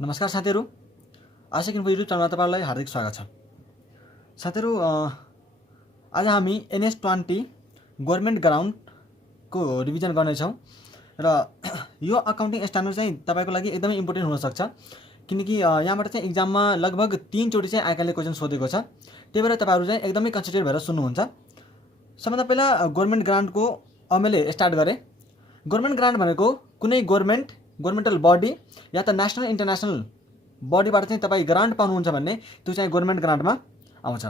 नमस्कार साथीहरू, आशिक info YouTube च्यानलमा तपाईँलाई हार्दिक स्वागत छ। साथीहरू, आज हामी NS20 गभर्नमेन्ट ग्राउन्डको रिभिजन गर्नेछौँ र यो अकाउन्टिङ स्ट्यान्डर्ड चाहिँ तपाईँको लागि एकदमै इम्पोर्टेन्ट हुनसक्छ, किनकि यहाँबाट चाहिँ इक्जाममा लगभग 3 चोटि चाहिँ आइकाले क्वेसन सोधेको छ। त्यही भएर तपाईँहरू चाहिँ एकदमै कन्सन्ट्रेट भएर सुन्नुहुन्छ। सबभन्दा पहिला गभर्नमेन्ट ग्रान्टको मैले स्टार्ट गरेँ। गभर्नमेन्ट ग्रान्ट भनेको कुनै गभर्नमेन्टल बडी या त नेसनल इन्टरनेसनल बडीबाट चाहिँ तपाईँ ग्रान्ट पाउनुहुन्छ भन्ने त्यो चाहिँ गभर्नमेन्ट ग्रान्टमा आउँछ।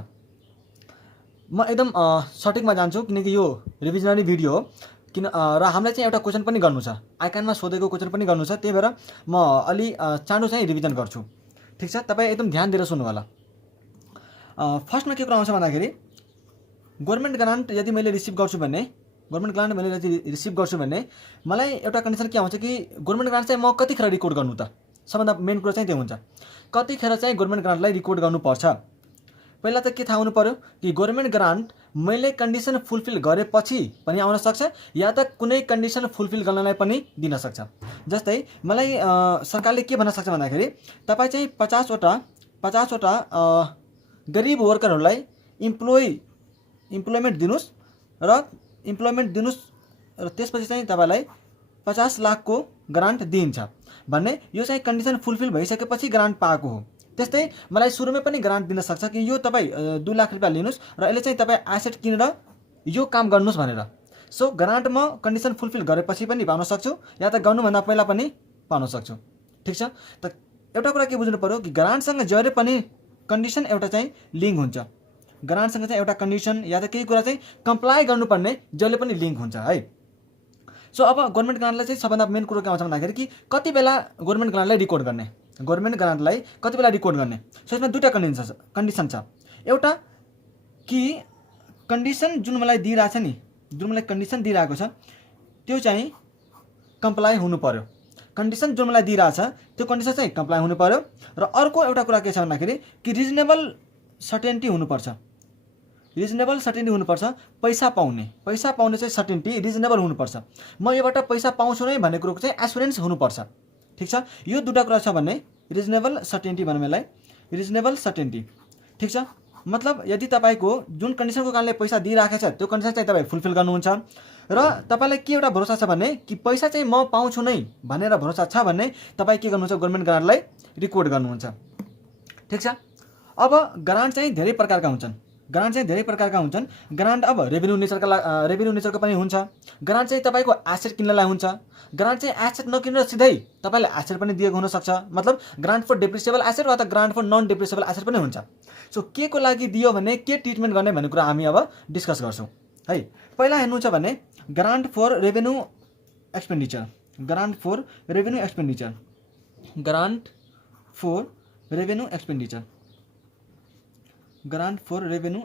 म एकदम सटिकमा जान्छु किनकि यो रिभिजनरी भिडियो हो र हामीलाई चाहिँ एउटा क्वेसन पनि गर्नु छ, आइकानमा सोधेको क्वेसन पनि गर्नु छ। त्यही भएर म अलि चाँडो चाहिँ रिभिजन गर्छु। ठिक छ, तपाईँ एकदम ध्यान दिएर सुन्नु होला। फर्स्टमा के कुरा आउँछ भन्दाखेरि गभर्नमेन्ट ग्रान्ट यदि मैले रिसिभ गर्छु भने मलाई एउटा कन्डिसन के आउँछ कि गभर्नमेन्ट ग्रान्ट चाहिँ म कतिखेर रिकर्ड गर्नु त। सबभन्दा मेन कुरा चाहिँ त्यो हुन्छ, कतिखेर चाहिँ गभर्नमेन्ट ग्रान्टलाई रिकर्ड गर्नुपर्छ। पहिला त के थाहा हुनु पर्यो कि गभर्नमेन्ट ग्रान्ट मैले कन्डिसन फुलफिल गरेपछि पनि आउन सक्छ या त कुनै कन्डिसन फुलफिल गर्नलाई पनि दिन सक्छ। जस्तै मलाई सरकारले के भन्न सक्छ भन्दाखेरि तपाईँ चाहिँ 50वटा गरिब वर्करहरूलाई इम्प्लोइमेन्ट दिनुस् र त्यसपछि चाहिँ तपाईँलाई 50 लाखको ग्रान्ट दिइन्छ भन्ने, यो चाहिँ कन्डिसन फुलफिल भइसकेपछि ग्रान्ट पाएको हो। त्यस्तै मलाई सुरुमै पनि ग्रान्ट दिन सक्छ कि यो तपाईँ 2 लाख रुपियाँ लिनुहोस् र यसले चाहिँ तपाईँ एसेट किनेर यो काम गर्नुहोस् भनेर। सो ग्रान्ट म कन्डिसन फुलफिल गरेपछि पनि पाउन सक्छु या त गर्नुभन्दा पहिला पनि पाउन सक्छु। ठिक छ, त एउटा कुरा के बुझ्नु पर्यो कि ग्रान्टसँग जहिले पनि कन्डिसन एउटा चाहिँ लिङ्क हुन्छ। ग्रान्टसँग चाहिँ एउटा कन्डिसन या त केही कुरा चाहिँ कम्प्लाई गर्नुपर्ने जहिले पनि लिङ्क हुन्छ है। सो अब गभर्नमेन्ट ग्रान्टलाई चाहिँ सबभन्दा मेन कुरो के आउँछ भन्दाखेरि कि कति बेला गभर्नमेन्ट ग्रान्टलाई रिकर्ड गर्ने, सो यसमा दुईवटा कन्डिसन छ। एउटा कि कन्डिसन जुन मलाई कन्डिसन दिइरहेको छ त्यो चाहिँ कम्प्लाई हुनु पर्यो। कन्डिसन जुन मलाई दिइरहेछ त्यो कन्डिसन चाहिँ कम्प्लाई हुनु पर्यो। र अर्को एउटा कुरा के छ भन्दाखेरि कि रिजनेबल सर्टेन्टी हुनुपर्छ। पैसा पाउने चाहिँ सर्टेन्टी रिजनेबल हुनुपर्छ। म योबाट पैसा पाउँछु नै भन्ने कुरोको चाहिँ एस्युरेन्स हुनुपर्छ। ठिक छ, यो दुईवटा कुरा छ भन्ने रिजनेबल सर्टेन्टी भनौँ यसलाई, रिजनेबल सर्टेन्टी। ठिक छ, मतलब यदि तपाईँको जुन कन्डिसनको कारणले पैसा दिइराखेको छ त्यो कन्डिसन चाहिँ तपाईँ फुलफिल गर्नुहुन्छ र तपाईँलाई के एउटा भरोसा छ भने कि पैसा चाहिँ म पाउँछु नै भनेर भरोसा छ भने तपाईँ के गर्नुहुन्छ, गभर्नमेन्ट ग्रान्टलाई रिकर्ड गर्नुहुन्छ। ठिक छ, अब ग्रान्ट चाहिँ धेरै प्रकारका हुन्छन्। ग्रान्ट अब रेभेन्यू नेचरको पनि हुन्छ। ग्रान्ट चाहिँ तपाईँको एसेट किन्नलाई हुन्छ। ग्रान्ट चाहिँ एसेट नकिनेर सिधै तपाईँलाई एसेट पनि दिएको हुनसक्छ, मतलब ग्रान्ट फर डेप्रिसिएबल एसेट वा त grant for non depreciable asset पनि हुन्छ। सो के को लागि दियो भने के ट्रिटमेन्ट गर्ने भन्ने कुरा हामी अब डिस्कस गर्छौँ है। पहिला हेर्नुहुन्छ भने ग्रान्ट फर रेभेन्यू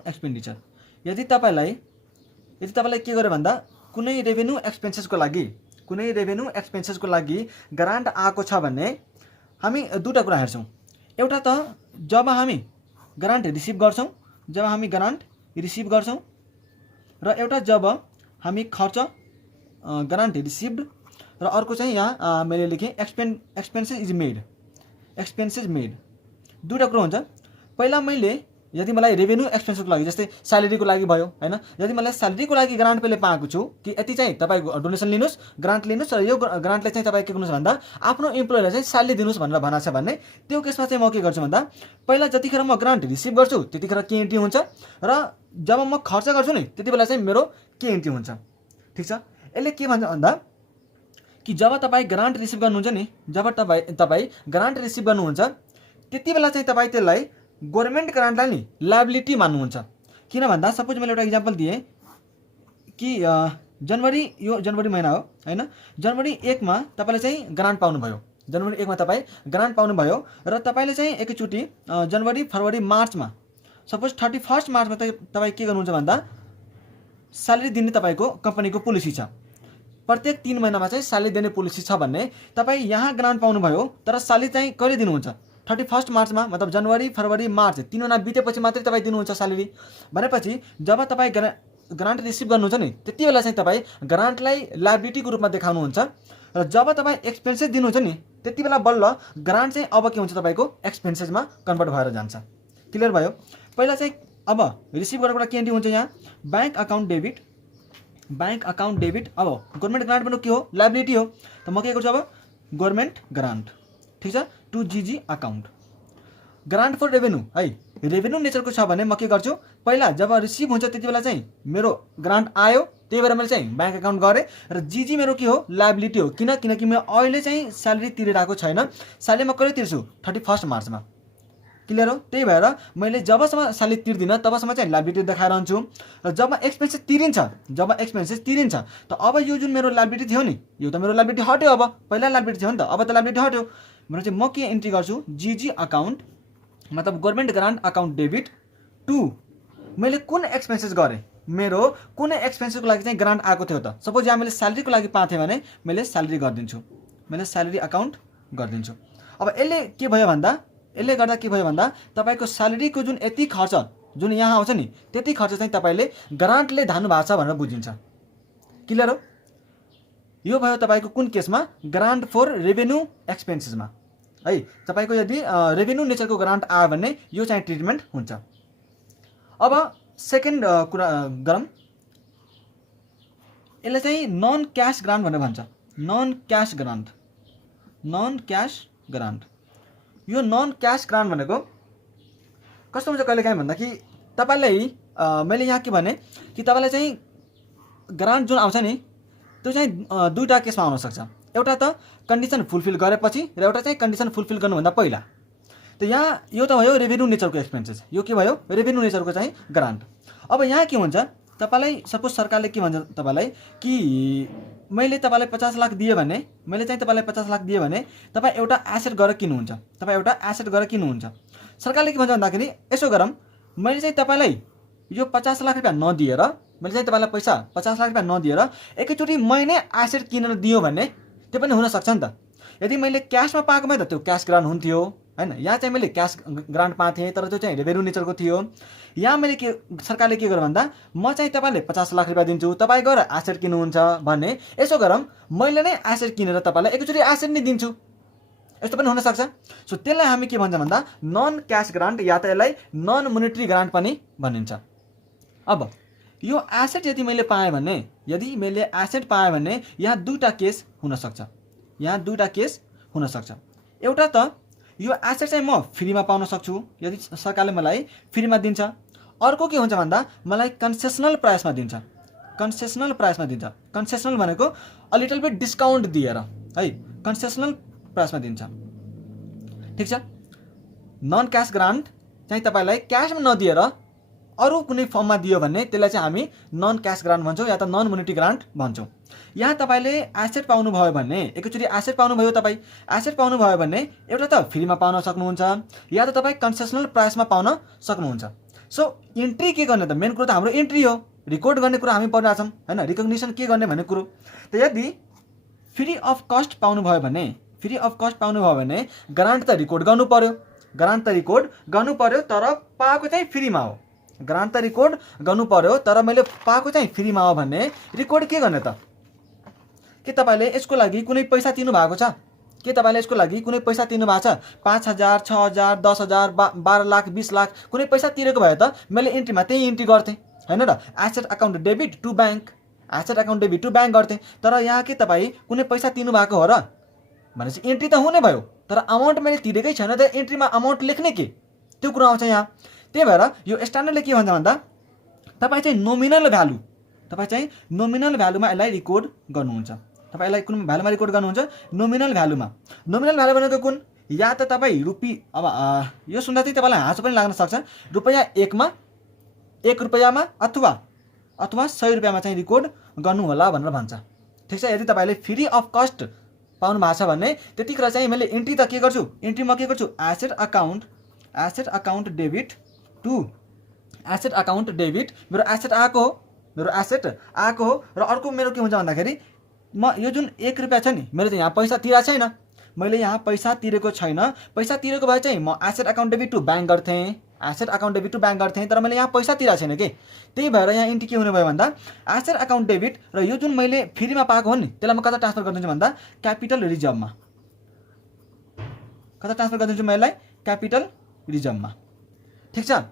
एक्सपेन्डिचर, यदि तपाईँलाई के गर्यो भन्दा कुनै रेभेन्यू एक्सपेन्सेसको लागि ग्रान्ट आएको छ भने हामी दुईवटा कुरा हेर्छौँ। एउटा त जब हामी ग्रान्ट रिसिभ गर्छौँ र एउटा जब हामी खर्च ग्रान्ट रिसिभ्ड र अर्को चाहिँ यहाँ मैले लेखेँ एक्सपेन्सेस मेड। दुईवटा कुरो हुन्छ। पहिला यदि मलाई रेभेन्यू एक्सपेन्सको लागि जस्तै स्यालेरीको लागि भयो हैन, यदि मलाई स्यालेरीको लागि ग्रान्ट पहिले पाएको छु कि यति चाहिँ तपाईँको डोनेसन लिनुहोस्, ग्रान्ट लिनुहोस् र यो ग्रान्टले चाहिँ तपाईँ के गर्नुहोस् भन्दा आफ्नो इम्प्लोइलाई चाहिँ स्यालेरी दिनुहोस् भनेर भनेको छ भने त्यो केसमा चाहिँ म के गर्छु भन्दा पहिला जतिखेर म ग्रान्ट रिसिभ गर्छु त्यतिखेर के इन्ट्री हुन्छ र जब म खर्च गर्छु नि त्यति बेला चाहिँ मेरो के इन्ट्री हुन्छ। ठिक छ, यसले के भन्छ भन्दा कि जब तपाईँ ग्रान्ट रिसिभ गर्नुहुन्छ त्यति बेला चाहिँ तपाईँ त्यसलाई गभर्नमेन्ट ग्रान्टलाई नि लायबिलिटी मान्नुहुन्छ। किन भन्दा सपोज मैले एउटा इक्जाम्पल दिएँ कि जनवरी महिना हो हैन, जनवरी 1 मा तपाईँले चाहिँ ग्रान्ट पाउनुभयो, र तपाईँले चाहिँ एकैचोटि जनवरी, फरवरी, मार्चमा सपोज 31 मार्चमा तपाईँ के गर्नुहुन्छ भन्दा स्यालेरी दिने तपाईँको कम्पनीको पोलिसी छ। प्रत्येक 3 महिनामा चाहिँ स्यालेरी दिने पोलिसी छ भन्ने तपाईँ यहाँ ग्रान्ट पाउनुभयो तर स्यालेरी चाहिँ कहिले दिनुहुन्छ, 31 मार्चमा, मतलब जनवरी, फरवरी, मार्च 3 महिना बितेपछि मात्रै तपाईँ दिनुहुन्छ स्यालेरी भनेपछि जब तपाईँ ग्रान्ट रिसिभ गर्नुहुन्छ नि त्यति बेला चाहिँ तपाईँ ग्रान्टलाई लायबिलिटीको रूपमा देखाउनुहुन्छ र जब तपाईँ एक्सपेन्सेस दिनुहुन्छ नि त्यति बेला बल्ल ग्रान्ट चाहिँ अब के हुन्छ तपाईँको एक्सपेन्सेसमा कन्भर्ट भएर जान्छ। क्लियर भयो। पहिला चाहिँ अब रिसिभ गरेको कुरा के एन्ट्री हुन्छ यहाँ ब्याङ्क अकाउन्ट डेबिट अब गभर्नमेन्ट ग्रान्ट भनेको के हो लायबिलिटी हो। त म के गर्छु अब गभर्नमेन्ट ग्रान्ट ठिक छ टु जीजी अकाउन्ट ग्रान्ट फर रेभेन्यू है रेभेन्यू नेचरको छ भने म के गर्छु पहिला जब रिसिभ हुन्छ त्यति बेला चाहिँ मेरो ग्रान्ट आयो त्यही भएर मैले चाहिँ ब्याङ्क अकाउन्ट गरेँ र जीजी मेरो के हो लायबिलिटी हो किनकि म अहिले चाहिँ स्यालेरी तिरिरहेको छैन स्यालेरी म कहिले तिर्छु 31 मार्चमा। क्लियर हो। त्यही भएर मैले जबसम्म स्यालेरी तिर्दिनँ तबसम्म चाहिँ लायबिलिटी देखाइरहन्छु र जब एक्सपेन्सेस तिरिन्छ त अब यो जुन मेरो लायबिलिटी थियो नि यो त मेरो लायबिलिटी हट्यो। अब पहिला लायबिलिटी थियो नि त अब त लायबिलिटी हट्यो मेरो चाहिँ म के एन्ट्री गर्छु जीजी अकाउन्ट मतलब government grant account debit to मैले कुन एक्सपेन्सेस गरेँ मेरो कुनै एक्सपेन्सेसको लागि चाहिँ ग्रान्ट आएको थियो त सपोज यहाँ मैले स्यालेरीको लागि पाएको थिएँ भने मैले स्यालेरी गरिदिन्छु मैले स्यालेरी अकाउन्ट गरिदिन्छु। अब यसले गर्दा के भयो भन्दा तपाईँको स्यालेरीको जुन यति खर्च जुन यहाँ आउँछ नि त्यति खर्च चाहिँ तपाईँले ग्रान्टले धान्नु भएको छ भनेर बुझिन्छ। क्लियर हो। यो भयो तपाईँको कुन केसमा ग्रान्ट फर रेभेन्यू एक्सपेन्सेसमा है तपाईँको यदि रेभेन्यू नेचरको ग्रान्ट आयो भने यो चाहिँ ट्रिटमेन्ट हुन्छ। अब सेकेन्ड कुरा गरौँ यसलाई चाहिँ नन क्यास ग्रान्ट भनेर भन्छ। नन क्यास ग्रान्ट यो नन क्यास ग्रान्ट भनेको कस्तो हुन्छ कहिलेकाहीँ भन्दा कि तपाईँलाई मैले यहाँ के भने कि तपाईँलाई चाहिँ ग्रान्ट जुन आउँछ नि त्यो चाहिँ दुईवटा केसमा आउन सक्छ। एउटा त कन्डिसन फुलफिल गरेपछि र एउटा चाहिँ कन्डिसन फुलफिल गर्नुभन्दा पहिला। त यहाँ यो त भयो रेभेन्यू नेचरको एक्सपेन्सेस यो के भयो रेभेन्यू नेचरको चाहिँ ग्रान्ट। अब यहाँ के हुन्छ तपाईँलाई सपोज सरकारले के भन्छ तपाईँलाई कि मैले तपाईँलाई 50 लाख दिएँ भने तपाईँ एउटा एसेट गरेर किन्नुहुन्छ। सरकारले के भन्छ भन्दाखेरि यसो गरौँ मैले चाहिँ तपाईँलाई यो 50 लाख रुपियाँ नदिएर मैले चाहिँ तपाईँलाई पैसा 50 लाख रुपियाँ नदिएर एकैचोटि मैले एसेट किनेर दियो भने त्यो पनि हुनसक्छ नि त। यदि मैले क्यासमा पाएको भए त त्यो क्यास ग्रान्ट हुन्थ्यो हैन। यहाँ चाहिँ मैले क्यास ग्रान्ट पाएको थिएँ तर त्यो चाहिँ रेभेन्यू नेचरको थियो। यहाँ मैले के सरकारले के गर्यो भन्दा म चाहिँ तपाईँले 50 लाख रुपियाँ दिन्छु तपाईँ गएर एसेट किन्नुहुन्छ भने यसो गरौँ मैले नै एसेट किनेर तपाईँलाई एकैचोटि एसेट नै दिन्छु यस्तो पनि हुनसक्छ। सो त्यसलाई हामी के भन्छ भन्दा नन क्यास ग्रान्ट या त यसलाई नन मोनेटरी ग्रान्ट पनि भनिन्छ। अब यो एसेट यदि मैले पाएँ भने यहाँ दुईवटा केस हुनसक्छ। एउटा त यो एसेट चाहिँ म फ्रीमा पाउन सक्छु यदि सरकारले मलाई फ्रीमा दिन्छ। अर्को के हुन्छ भन्दा मलाई कन्सेसनल प्राइसमा दिन्छ। कन्सेसनल भनेको अ लिटल बिट डिस्काउन्ट दिएर है कन्सेसनल प्राइसमा दिन्छ। ठिक छ। नन क्यास ग्रान्ट चाहिँ तपाईँलाई क्यासमा नदिएर अरू कुनै फर्ममा दियो भने त्यसलाई चाहिँ हामी नन क्यास ग्रान्ट भन्छौँ या त नन मोनेटरी ग्रान्ट भन्छौँ। यहाँ तपाईँले एसेट पाउनुभयो भने एकैचोटि एसेट पाउनुभयो भने एउटा त फ्रीमा पाउन सक्नुहुन्छ या त तपाईँ कन्सेसनल प्राइसमा पाउन सक्नुहुन्छ। सो इन्ट्री के गर्ने त मेन कुरो त हाम्रो इन्ट्री हो रिकर्ड गर्ने कुरा हामी पढिरहेछौँ हैन रिकग्निसन के गर्ने भन्ने कुरो। त यदि फ्री अफ कस्ट पाउनुभयो भने ग्रान्ट त रिकर्ड गर्नु पर्यो तर पाएको चाहिँ फ्रीमा हो। ग्रान्ट त रिकर्ड गर्नु पर्यो तर मैले पाएको चाहिँ फ्रीमा हो भने रिकर्ड के गर्ने त के तपाईँले यसको लागि कुनै पैसा तिर्नु भएको छ 5,000 6,000 10,000 12 लाख 20 लाख कुनै पैसा तिरेको भए त मैले इन्ट्रीमा त्यही इन्ट्री गर्थेँ हैन र asset account debit to bank गर्थेँ। तर यहाँ के तपाईँ कुनै पैसा तिर्नु भएको हो र भनेपछि इन्ट्री त हुने भयो तर अमाउन्ट मैले तिरेकै छैन त इन्ट्रीमा अमाउन्ट लेख्ने के त्यो कुरा आउँछ यहाँ। त्यही भएर यो स्ट्यान्डर्डले के भन्छ भन्दा तपाईँ चाहिँ नोमिनल भ्यालुमा यसलाई रिकर्ड गर्नुहुन्छ। तपाईलाई कुन भ्यालुमा रिकर्ड गर्नुहुन्छ नोमिनल भ्यालु भनेको कुन या त तपाईँ अब यो सुन्दा चाहिँ तपाईँलाई हाँसो पनि लाग्न सक्छ रुपैयाँ 1 रुपैयाँमा अथवा 100 रुपैयाँमा चाहिँ रिकर्ड गर्नु होला भनेर भन्छ। ठिक छ। यदि तपाईँले फ्री अफ कस्ट पाउनु भएको छ भने त्यतिखेर चाहिँ मैले इन्ट्री त के गर्छु इन्ट्रीमा के गर्छु asset account debit to asset account debit मेरो एसेट आएको हो र अर्को मेरो के हुन्छ भन्दाखेरि म यो जुन 1 रुपैयाँ छ नि मेरो चाहिँ यहाँ पैसा तिरेको छैन मैले यहाँ पैसा तिरेको भए चाहिँ म asset account debit to bank गर्थेँ तर मैले यहाँ पैसा तिरेको छैन के। त्यही भएर यहाँ इन्ट्री के हुने भयो भन्दा एसेट अकाउन्ट डेबिट र यो जुन मैले फ्रीमा पाएको हो नि त्यसलाई म कता ट्रान्सफर गरिदिन्छु भन्दा क्यापिटल रिजर्भमा कता ट्रान्सफर गरिदिन्छु म यसलाई क्यापिटल रिजर्भमा। ठिक छ।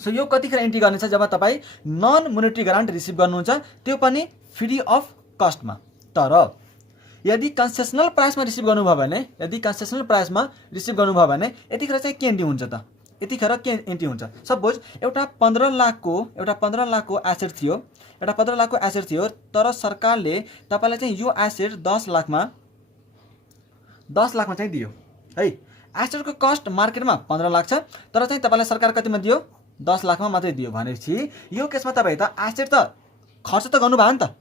सो यो कतिखेर एन्ट्री गर्नेछ जब तपाईँ नन मोनेटरी ग्रान्ट रिसिभ गर्नुहुन्छ, त्यो पनि फ्री अफ कस्टमा। तर यदि कन्सेसनल प्राइसमा रिसिभ गर्नुभयो भने, यतिखेर चाहिँ के एन्ट्री हुन्छ त? यतिखेर के एन्ट्री हुन्छ? सपोज एउटा 15 लाखको एसेट थियो, तर सरकारले तपाईँलाई चाहिँ यो एसेट 10 लाखमा चाहिँ दियो है। एसेटको कस्ट मार्केटमा 15 लाख छ, तर चाहिँ तपाईँलाई सरकार कतिमा दियो? 10 लाखमा मात्रै दियो भनेपछि यो केसमा तपाईँ त एसेट त खर्च त गर्नुभयो नि त।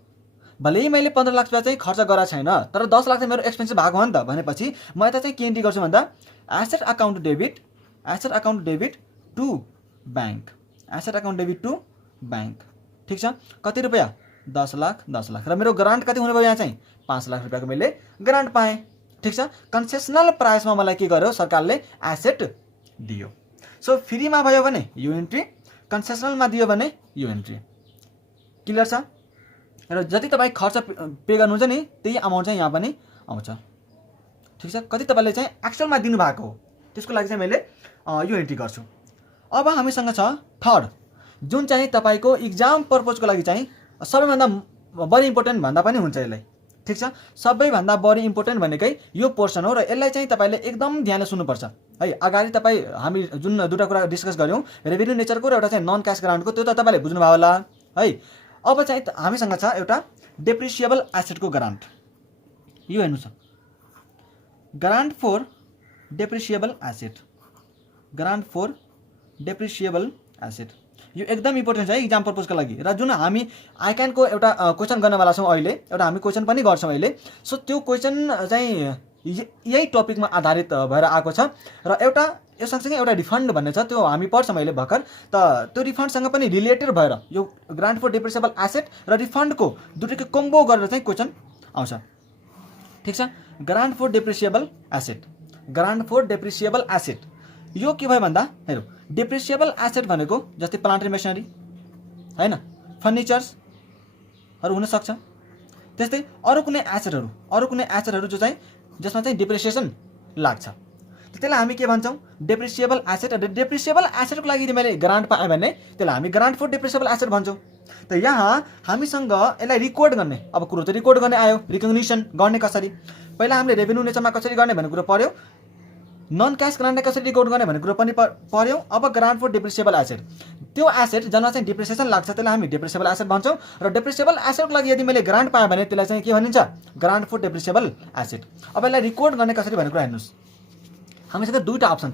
भले मैले 15 लाख रुपियाँ चाहिँ खर्च गरेको छैन, तर 10 लाख चाहिँ मेरो एक्सपेन्सिभ भएको हो नि त। भनेपछि म यता चाहिँ के एन्ट्री गर्छु भन्दा asset account debit to bank. ठिक छ। कति रुपियाँ? 10 लाख। र मेरो ग्रान्ट कति हुने भयो? यहाँ चाहिँ 5 लाख रुपियाँको मैले ग्रान्ट पाएँ। ठिक छ। कन्सेसनल प्राइसमा मलाई के गर्यो? सरकारले एसेट दियो। सो फ्रीमा भयो भने यो एन्ट्री, कन्सेसनलमा दियो भने यो एन्ट्री। क्लियर छ? र जति तपाईँ खर्च पे गर्नुहुन्छ नि त्यही अमाउन्ट चाहिँ यहाँ पनि आउँछ। ठिक छ। कति तपाईँले चाहिँ एक्चुअलमा दिनुभएको हो त्यसको लागि चाहिँ मैले यो एन्ट्री गर्छु। अब हामीसँग छ थर्ड, जुन चाहिँ तपाईँको इक्जाम पर्पजको लागि चाहिँ सबैभन्दा बढी इम्पोर्टेन्ट भन्दा पनि हुन्छ यसलाई। ठिक छ। सबैभन्दा बढी इम्पोर्टेन्ट भनेकै यो पोर्सन हो र यसलाई चाहिँ तपाईँले एकदम ध्यानले सुन्नुपर्छ है। अगाडि तपाईँ हामी जुन दुईवटा कुरा डिस्कस गऱ्यौँ, रेभेन्यू नेचरको र एउटा चाहिँ नन क्यास ग्रान्टको, त्यो त तपाईँले बुझ्नुभयो होला है। अब चाहिँ हामीसँग छ एउटा डेप्रिसिएबल एसेटको ग्रान्ट। यो हेर्नु छ, ग्रान्ट फर डेप्रिसिएबल एसेट। यो एकदम इम्पोर्टेन्ट छ है इक्जाम पर्पजको लागि। र जुन हामी आइक्यानको एउटा क्वेसन गर्नवाला छौँ अहिले, एउटा हामी क्वेसन पनि गर्छौँ अहिले। सो त्यो क्वेसन चाहिँ यही टपिकमा आधारित भएर आएको छ। र एउटा यो सँगसँगै एउटा रिफन्ड भन्ने छ, त्यो हामी पढ्छौँ अहिले भर्खर। त त्यो रिफन्डसँग पनि रिलेटेड भएर यो ग्रान्ट फर डेप्रिसिएबल एसेट र रिफन्डको दुईटैको कम्बो गरेर चाहिँ क्वेसन आउँछ। ठिक छ। ग्रान्ट फर डेप्रिसिएबल एसेट यो के भयो भन्दा हेरौँ, डेप्रिसिएबल एसेट भनेको जस्तै प्लान्ट एन्ड मेसिनरी हैन, फर्निचर्सहरू हुनसक्छ। त्यस्तै अरू कुनै एसेटहरू जो चाहिँ जसमा चाहिँ डेप्रिसिएसन लाग्छ, त्यसलाई हामी के भन्छौँ? Depreciable asset. र डेप्रिसिएबल एसेटको लागि यदि मैले ग्रान्ट पाएँ भने त्यसलाई हामी ग्रान्ट फर डेप्रिसिएबल एसेट भन्छौँ। त यहाँ हामीसँग यसलाई रिकर्ड गर्ने, अब कुरो त रिकर्ड गर्ने आयो, रिकग्निसन गर्ने कसरी? पहिला हामीले रेभेन्यू नेचरमा कसरी गर्ने भन्ने कुरो पढ्यो, नन क्यास ग्रान्टलाई कसरी रिकर्ड गर्ने भन्ने कुरो पनि पढ्यौँ। अब ग्रान्ट फर डेप्रिसिएबल एसेट, त्यो एसेट जसमा चाहिँ डेप्रिसिएसन लाग्छ त्यसलाई हामी डेप्रिसिएबल एसेट भन्छौँ। र डेप्रिसिएबल एसेटको लागि यदि मैले ग्रान्ट पाएँ भने त्यसलाई चाहिँ के भनिन्छ? Grant for depreciable asset. अब यसलाई रिकर्ड गर्ने कसरी भन्ने कुरा हेर्नुहोस्, हामीसँग दुईवटा अप्सन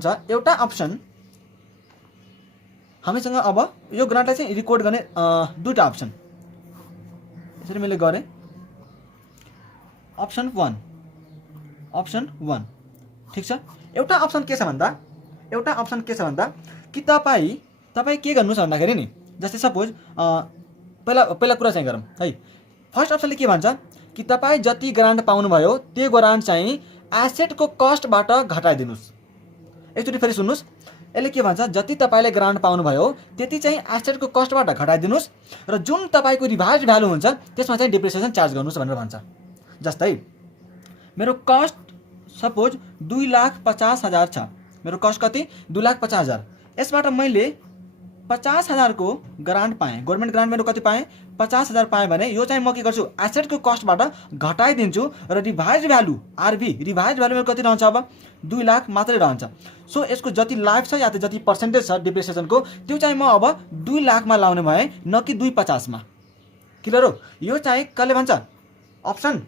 छ। एउटा अप्सन हामीसँग अब यो ग्रान्टलाई चाहिँ रिकर्ड गर्ने दुईवटा अप्सन यसरी मैले गरेँ। Option one. ठिक छ। एउटा अप्सन के छ भन्दा कि तपाईँ के गर्नुहोस् भन्दाखेरि नि, जस्तै सपोज पहिला कुरा चाहिँ गरौँ है। फर्स्ट अप्सनले के भन्छ कि तपाईँ जति ग्रान्ट पाउनुभयो त्यो ग्रान्ट चाहिँ एसेटको कस्टबाट घटाइदिनुहोस्। एकचोटि फेरि सुन्नुहोस्, यसले के भन्छ? जति तपाईँले ग्रान्ट पाउनुभयो त्यति चाहिँ एसेटको कस्टबाट घटाइदिनुहोस् र जुन तपाईँको रिभाइज भ्यालु हुन्छ त्यसमा चाहिँ डेप्रिसिएसन चार्ज गर्नुहोस् भनेर भन्छ। जस्तै मेरो कस्ट सपोज 2,50,000 छ। मेरो कस्ट कति? 2,50,000। यसबाट मैले 50,000 को ग्रान्ट पाएँ, गभर्मेन्ट ग्रान्ट मेरो कति पाएँ? 50,000 पाएँ भने यो चाहिँ म के गर्छु? एसेटको कस्टबाट घटाइदिन्छु र रिभाइज भ्यालु आरभी मेरो कति रहन्छ? अब 2 लाख मात्रै रहन्छ। सो यसको जति लाइफ छ या त जति पर्सेन्टेज छ डेप्रिसिएसनको त्यो चाहिँ म अब 2 लाखमा लाउने भएँ, न कि 250मा। क्लियर हो? यो चाहिँ कसले भन्छ? अप्सन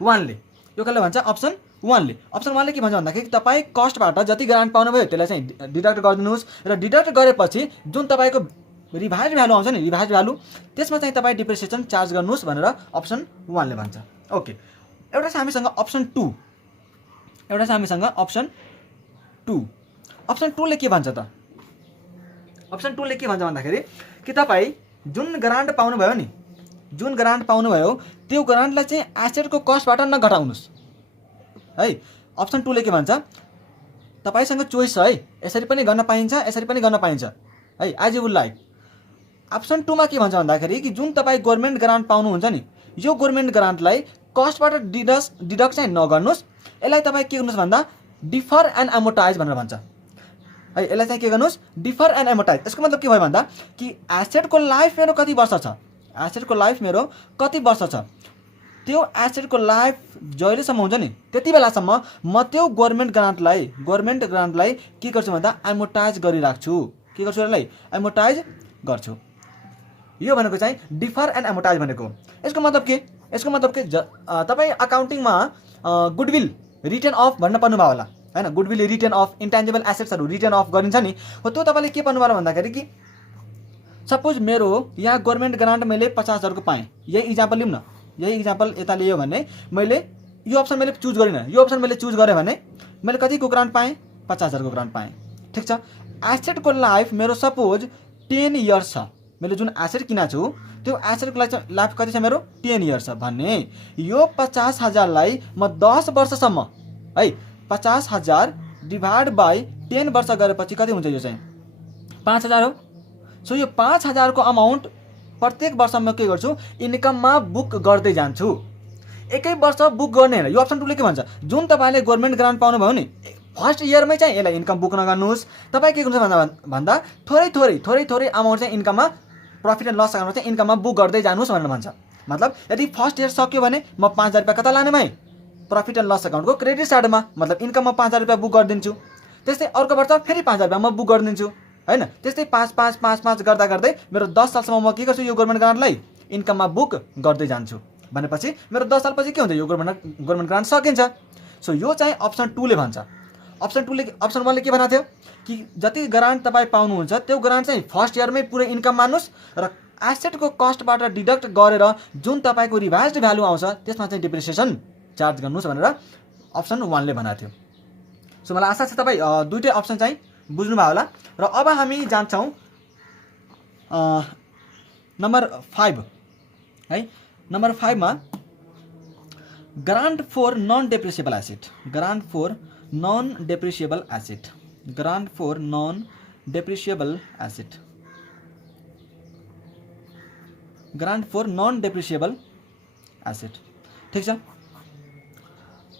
वानले। यो कसले भन्छ? अप्सन वानले के भन्छ भन्दाखेरि तपाईँ कस्टबाट जति ग्रान्ट पाउनुभयो त्यसलाई चाहिँ डिडक्ट गरिदिनुहोस् र डिडक्ट गरेपछि जुन तपाईँको रिभाइज भ्यालु आउँछ नि, रिभाइज भ्यालु त्यसमा चाहिँ तपाईँ डेप्रिसिएसन चार्ज गर्नुहोस् भनेर अप्सन वानले भन्छ। ओके। एउटा छ हामीसँग अप्सन टू। अप्सन टूले के भन्छ त? अप्सन टूले के भन्छ भन्दाखेरि कि तपाईँ जुन ग्रान्ट पाउनुभयो त्यो ग्रान्टलाई चाहिँ एसेटको कस्टबाट नघटाउनुहोस् है। अप्सन टूले के भन्छ? तपाईँसँग चोइस छ है, यसरी पनि गर्न पाइन्छ, यसरी पनि गर्न पाइन्छ है, as you would like. Option टूमा के भन्छ भन्दाखेरि कि जुन तपाईँ गभर्मेन्ट ग्रान्ट पाउनुहुन्छ नि, यो गभर्मेन्ट ग्रान्टलाई कस्टबाट डिडक्ट चाहिँ नगर्नुहोस्। यसलाई तपाईँ के गर्नुहोस् भन्दा डिफर एन्ड एमोटाइज भनेर भन्छ है। यसलाई चाहिँ के गर्नुहोस् डिफर एन्ड एमोटाइज। यसको मतलब के भयो भन्दा कि एसेटको लाइफ मेरो कति वर्ष छ, एसेटको लाइफ मेरो कति वर्ष छ, त्यो एसेटको लाइफ जहिलेसम्म हुन्छ नि त्यति बेलासम्म म त्यो गभर्नमेन्ट ग्रान्टलाई के गर्छु भन्दा एमोटाइज गरिराख्छु। के गर्छु यसलाई एमोटाइज गर्छु। यो भनेको चाहिँ डिफर एन्ड एमोटाइज भनेको। यसको मतलब के तपाईँ अकाउन्टिङमा गुडविल रिटर्न अफ भन्न पर्नुभयो होला हैन। गुडविल रिटर्न अफ इन्टेन्जिबल एसेट्सहरू रिटर्न अफ गरिन्छ नि, हो त्यो तपाईँले के पर्नुभयो भन्दाखेरि कि सपोज मेरो यहाँ गभर्नमेन्ट ग्रान्ट मैले 50,000 को पाएँ। यही इक्जाम्पल लिउँ न, यही इक्जाम्पल यता लियो भने मैले यो अप्सन मैले चुज गरिनँ, यो अप्सन मैले चुज गरेँ भने मैले कतिको ग्रान्ट पाएँ 50,000 को ग्रान्ट पाएँ। ठिक छ। एसेटको लाइफ मेरो सपोज 10 इयर्स छ। मैले जुन एसेट किनेको छु त्यो एसेटको लाइफ कति छ मेरो 10 इयर्स छ भने यो 50,000लाई म 10 वर्षसम्म है 50,000 डिभाइड बाई 10 वर्ष गरेपछि कति हुन्छ, यो चाहिँ 5,000 हो। सो यो 5,000 को अमाउन्ट प्रत्येक वर्ष म के गर्छु इन्कममा बुक गर्दै जान्छु। एकै वर्ष बुक गर्ने हैन। यो अप्सन 2 ले के भन्छ, जुन तपाईले गभर्नमेन्ट ग्रान्ट पाउनु भयो नि फर्स्ट इयरमै चाहिँ यसलाई इन्कम बुक नगर्नुहोस्। तपाईँ के गर्नुहुन्छ भन्दा थोरै अमाउन्ट चाहिँ इन्कममा प्रफिट एन्ड लस अकाउन्टमा चाहिँ इन्कममा बुक गर्दै जानुहोस् भनेर भन्छ। मतलब यदि फर्स्ट इयर सक्यो भने म 5,000 रुपैयाँ कता लाने भाइ प्रफिट एन्ड लस अकाउन्टको क्रेडिट साइडमा, मतलब इन्कममा 5,000 रुपैयाँ बुक गरिदिन्छु। त्यस्तै अर्को वर्ष फेरि 5,000 रुपैयाँ म बुक गरिदिन्छु हैन। त्यस्तै 5 गर्दै मेरो 10 सालसम्म म के गर्छु यो गभर्नमेन्ट ग्रान्टलाई इन्कममा बुक गर्दै जान्छु भनेपछि मेरो 10 सालपछि के हुन्छ यो गभर्नमेन्ट ग्रान्ट सकिन्छ। सो यो चाहिँ अप्सन 2 ले भन्छ। अप्सन 1 ले के भनेको थियो कि जति ग्रान्ट तपाईँ पाउनुहुन्छ त्यो ग्रान्ट चाहिँ फर्स्ट इयरमै पुरै इन्कम मान्नुहोस् र एसेटको कस्टबाट डिडक्ट गरेर जुन तपाईँको रिभाइज्ड भ्यालु आउँछ त्यसमा चाहिँ डिप्रिसिएसन चार्ज गर्नुहोस् भनेर अप्सन 1 ले भनेको थियो। सो मलाई आशा छ तपाईँ दुईटै अप्सन चाहिँ बुझ्नुभयो होला। र अब हामी जान्छौँ नम्बर 5 है। नम्बर 5 मा grant for non depreciable asset. Grant for non depreciable asset. Grant for non depreciable asset. Grant for non depreciable asset. ठिक छ।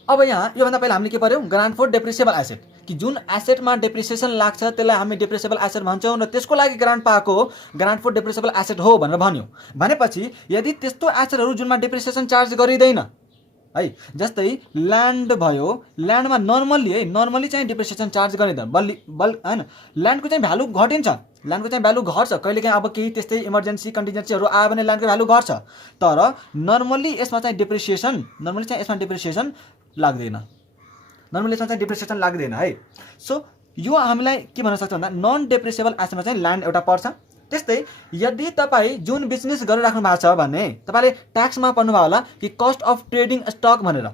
अब यहाँ योभन्दा पहिला हामीले के पर्यो ग्रान्ट फर डेप्रिसिएबल एसेट कि जुन एसेटमा डेप्रिसिएसन लाग्छ त्यसलाई हामी डेप्रिसिएबल एसेट भन्छौँ र त्यसको लागि ग्रान्ट पाएको हो ग्रान्ट फर डेप्रिसिएबल एसेट हो भनेर भन्यो। भनेपछि यदि त्यस्तो एसेटहरू जुनमा डेप्रिसिएसन चार्ज गरिँदैन है, जस्तै ल्यान्ड भयो, ल्यान्डमा नर्मली चाहिँ डेप्रिसिएसन चार्ज गरिँदैन हैन। ल्यान्डको चाहिँ भ्यालु घटिन्छ, ल्यान्डको चाहिँ भ्यालु घट्छ कहिलेकाहीँ। अब केही त्यस्तै इमर्जेन्सी कन्टिजेन्सीहरू आयो भने ल्यान्डको भ्यालु घट्छ, तर नर्मली यसमा चाहिँ डेप्रिसिएसन लाग्दैन। है। सो यो हामीलाई के भन्न सक्छ भन्दा नन डेप्रिसिएबल एसेटमा चाहिँ ल्यान्ड एउटा पर्छ। त्यस्तै यदि तपाईँ जुन बिजनेस गरिराख्नु भएको छ भने तपाईँले ट्याक्समा पढ्नुभयो होला कि कस्ट अफ ट्रेडिङ स्टक भनेर।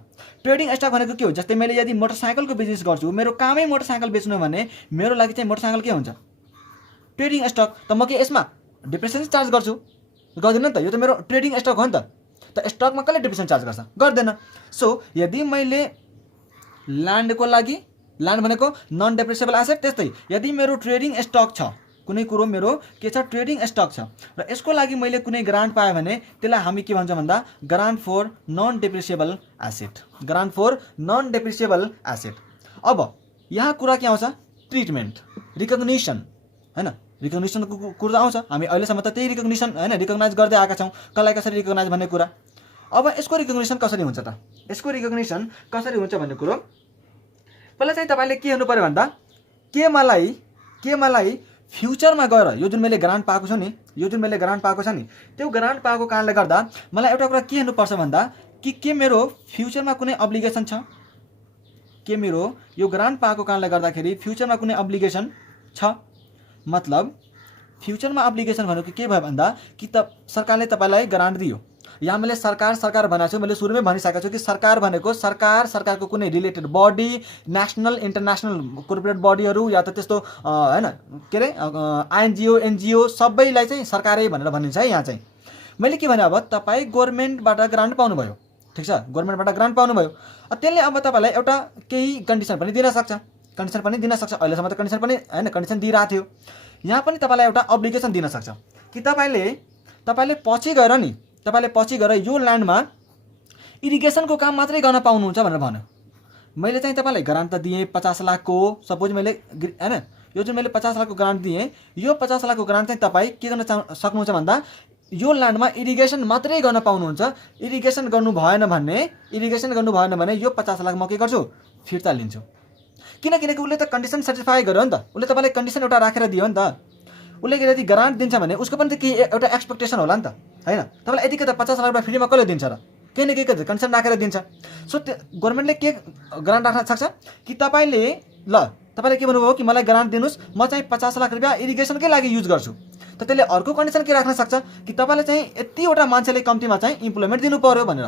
ट्रेडिङ स्टक भनेको के हो, जस्तै मैले यदि मोटरसाइकलको बिजनेस गर्छु, मेरो कामै मोटरसाइकल बेच्नु भने मेरो लागि चाहिँ मोटरसाइकल के हुन्छ ट्रेडिङ स्टक। त म के यसमा डेप्रिसिएसन चार्ज गर्छु गर्दिनँ नि त, यो त मेरो ट्रेडिङ स्टक हो नि त स्टकमा कसले डेप्रिसिएसन चार्ज गर्छ गर्दैन। सो यदि मैले ल्यान्डको लागि, ल्यान्ड भनेको नन डेप्रिसिएबल एसेट, त्यस्तै यदि मेरो ट्रेडिङ स्टक छ, कुनै कुरो मेरो के छ ट्रेडिङ स्टक छ र यसको लागि मैले कुनै ग्रान्ट पाएँ भने त्यसलाई हामी के भन्छौँ भन्दा grant for non depreciable asset. Grant for non depreciable asset. अब यहाँ कुरा के आउँछ ट्रिटमेन्ट, रिकग्निसन हैन। रिकग्निसनको कुरा आउँछ। हामी अहिलेसम्म त त्यही रिकग्निसन हैन रिकग्नाइज गर्दै आएका छौँ कसलाई कसरी रिकग्नाइज भन्ने कुरा। अब यसको रिकग्निसन कसरी हुन्छ त, यसको रिकग्निसन कसरी हुन्छ भन्ने कुरो पहिला चाहिँ तपाईँले के हेर्नु पर्यो भन्दा के मलाई फ्युचरमा गएर यो जुन मैले ग्रान्ट पाएको छु नि, त्यो ग्रान्ट पाएको कारणले गर्दा मलाई एउटा कुरा के हेर्नुपर्छ भन्दा कि के मेरो फ्युचरमा कुनै अब्लिगेसन छ, के मेरो यो ग्रान्ट पाएको कारणले गर्दाखेरि फ्युचरमा कुनै अब्लिगेसन छ। मतलब फ्युचरमा अब्लिगेसन भनेको के भयो भन्दा कि सरकारले तपाईँलाई ग्रान्ट दियो। यहाँ मैले सरकार भनेको छु, मैले सुरुमै भनिसकेको छु कि सरकार भनेको सरकारको कुनै related body, national international corporate बडीहरू या त त्यस्तो हैन के अरे आइएनजिओ एनजिओ सबैलाई चाहिँ सरकारै भनेर भनिन्छ है। यहाँ चाहिँ मैले के भने अब तपाईँ गभर्नमेन्टबाट ग्रान्ट पाउनुभयो, ठिक छ, गभर्नमेन्टबाट ग्रान्ट पाउनुभयो, त्यसले अब तपाईँलाई एउटा केही कन्डिसन पनि दिन सक्छ। अहिलेसम्म त कन्डिसन पनि हैन कन्डिसन दिइरहेको थियो। यहाँ पनि तपाईँलाई एउटा अब्लिगेसन दिन सक्छ कि तपाईँले पछि गएर यो ल्यान्डमा इरिगेसनको काम मात्रै गर्न पाउनुहुन्छ भनेर भन्यो। मैले चाहिँ तपाईँलाई ग्रान्ट त दिएँ 50 लाखको, सपोज मैले हैन यो जुन मैले 50 लाखको ग्रान्ट दिएँ, यो 50 लाखको ग्रान्ट चाहिँ तपाईँ के गर्न सक्नुहुन्छ भन्दा यो ल्यान्डमा इरिगेसन मात्रै गर्न पाउनुहुन्छ। इरिगेसन गर्नु भएन भने यो 50 लाख म के गर्छु, फिर्ता लिन्छु। किनकि उसले त कन्डिसन सेटिस्फाई गर्यो नि त, उसले तपाईँलाई कन्डिसन एउटा राखेर दियो नि त। उसले यदि ग्रान्ट दिन्छ भने उसको पनि त केही एउटा एक्सपेक्टेसन होला नि त, हैन? तपाईँलाई यतिकै त 50 लाख रुपियाँ फ्रीमा कसले दिन्छ र? केही न केही कन्डिसन राखेर दिन्छ। सो गभर्मेन्टले के ग्रान्ट राख्न सक्छ कि तपाईँले के भन्नुभयो कि मलाई ग्रान्ट दिनुहोस्, म चाहिँ 50 लाख रुपियाँ इरिगेसनकै लागि युज गर्छु। त त्यसले अर्को कन्डिसन के राख्न सक्छ कि तपाईँले चाहिँ यतिवटा मान्छेले कम्तीमा चाहिँ इम्प्लोइमेन्ट दिनु पर्यो भनेर,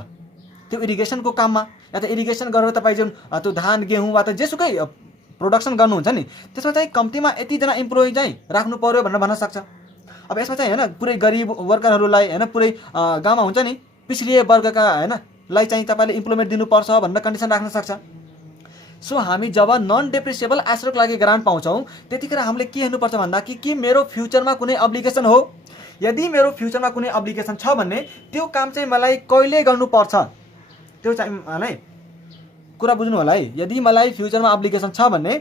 त्यो इरिगेसनको काममा। या त इरिगेसन गरेर तपाईँ जुन त्यो धान गेहुँ वा त जेसुकै प्रोडक्सन गर्नुहुन्छ नि, त्यसमा चाहिँ कम्तीमा यतिजना इम्प्लोइ चाहिँ राख्नु पर्यो भनेर भन्न सक्छ। अब यसमा चाहिँ हैन पुरै गरिब वर्करहरूलाई हैन पुरै गाउँमा हुन्छ नि पिछडिए वर्गका हैनलाई चाहिँ तपाईँले इम्प्लोइमेन्ट दिनुपर्छ भनेर कन्डिसन राख्न सक्छ। सो हामी जब नन डेप्रिसिएबल एसेटको लागि ग्रान्ट पाउँछौँ त्यतिखेर हामीले के हेर्नुपर्छ भन्दा कि मेरो फ्युचरमा कुनै अब्लिगेसन हो। यदि मेरो फ्युचरमा कुनै अब्लिगेसन छ भने त्यो काम चाहिँ मलाई कहिले गर्नुपर्छ, त्यो चाहिँ है कुरा बुझ्नु होला है। यदि मलाई फ्युचरमा अब्लिगेसन छ भने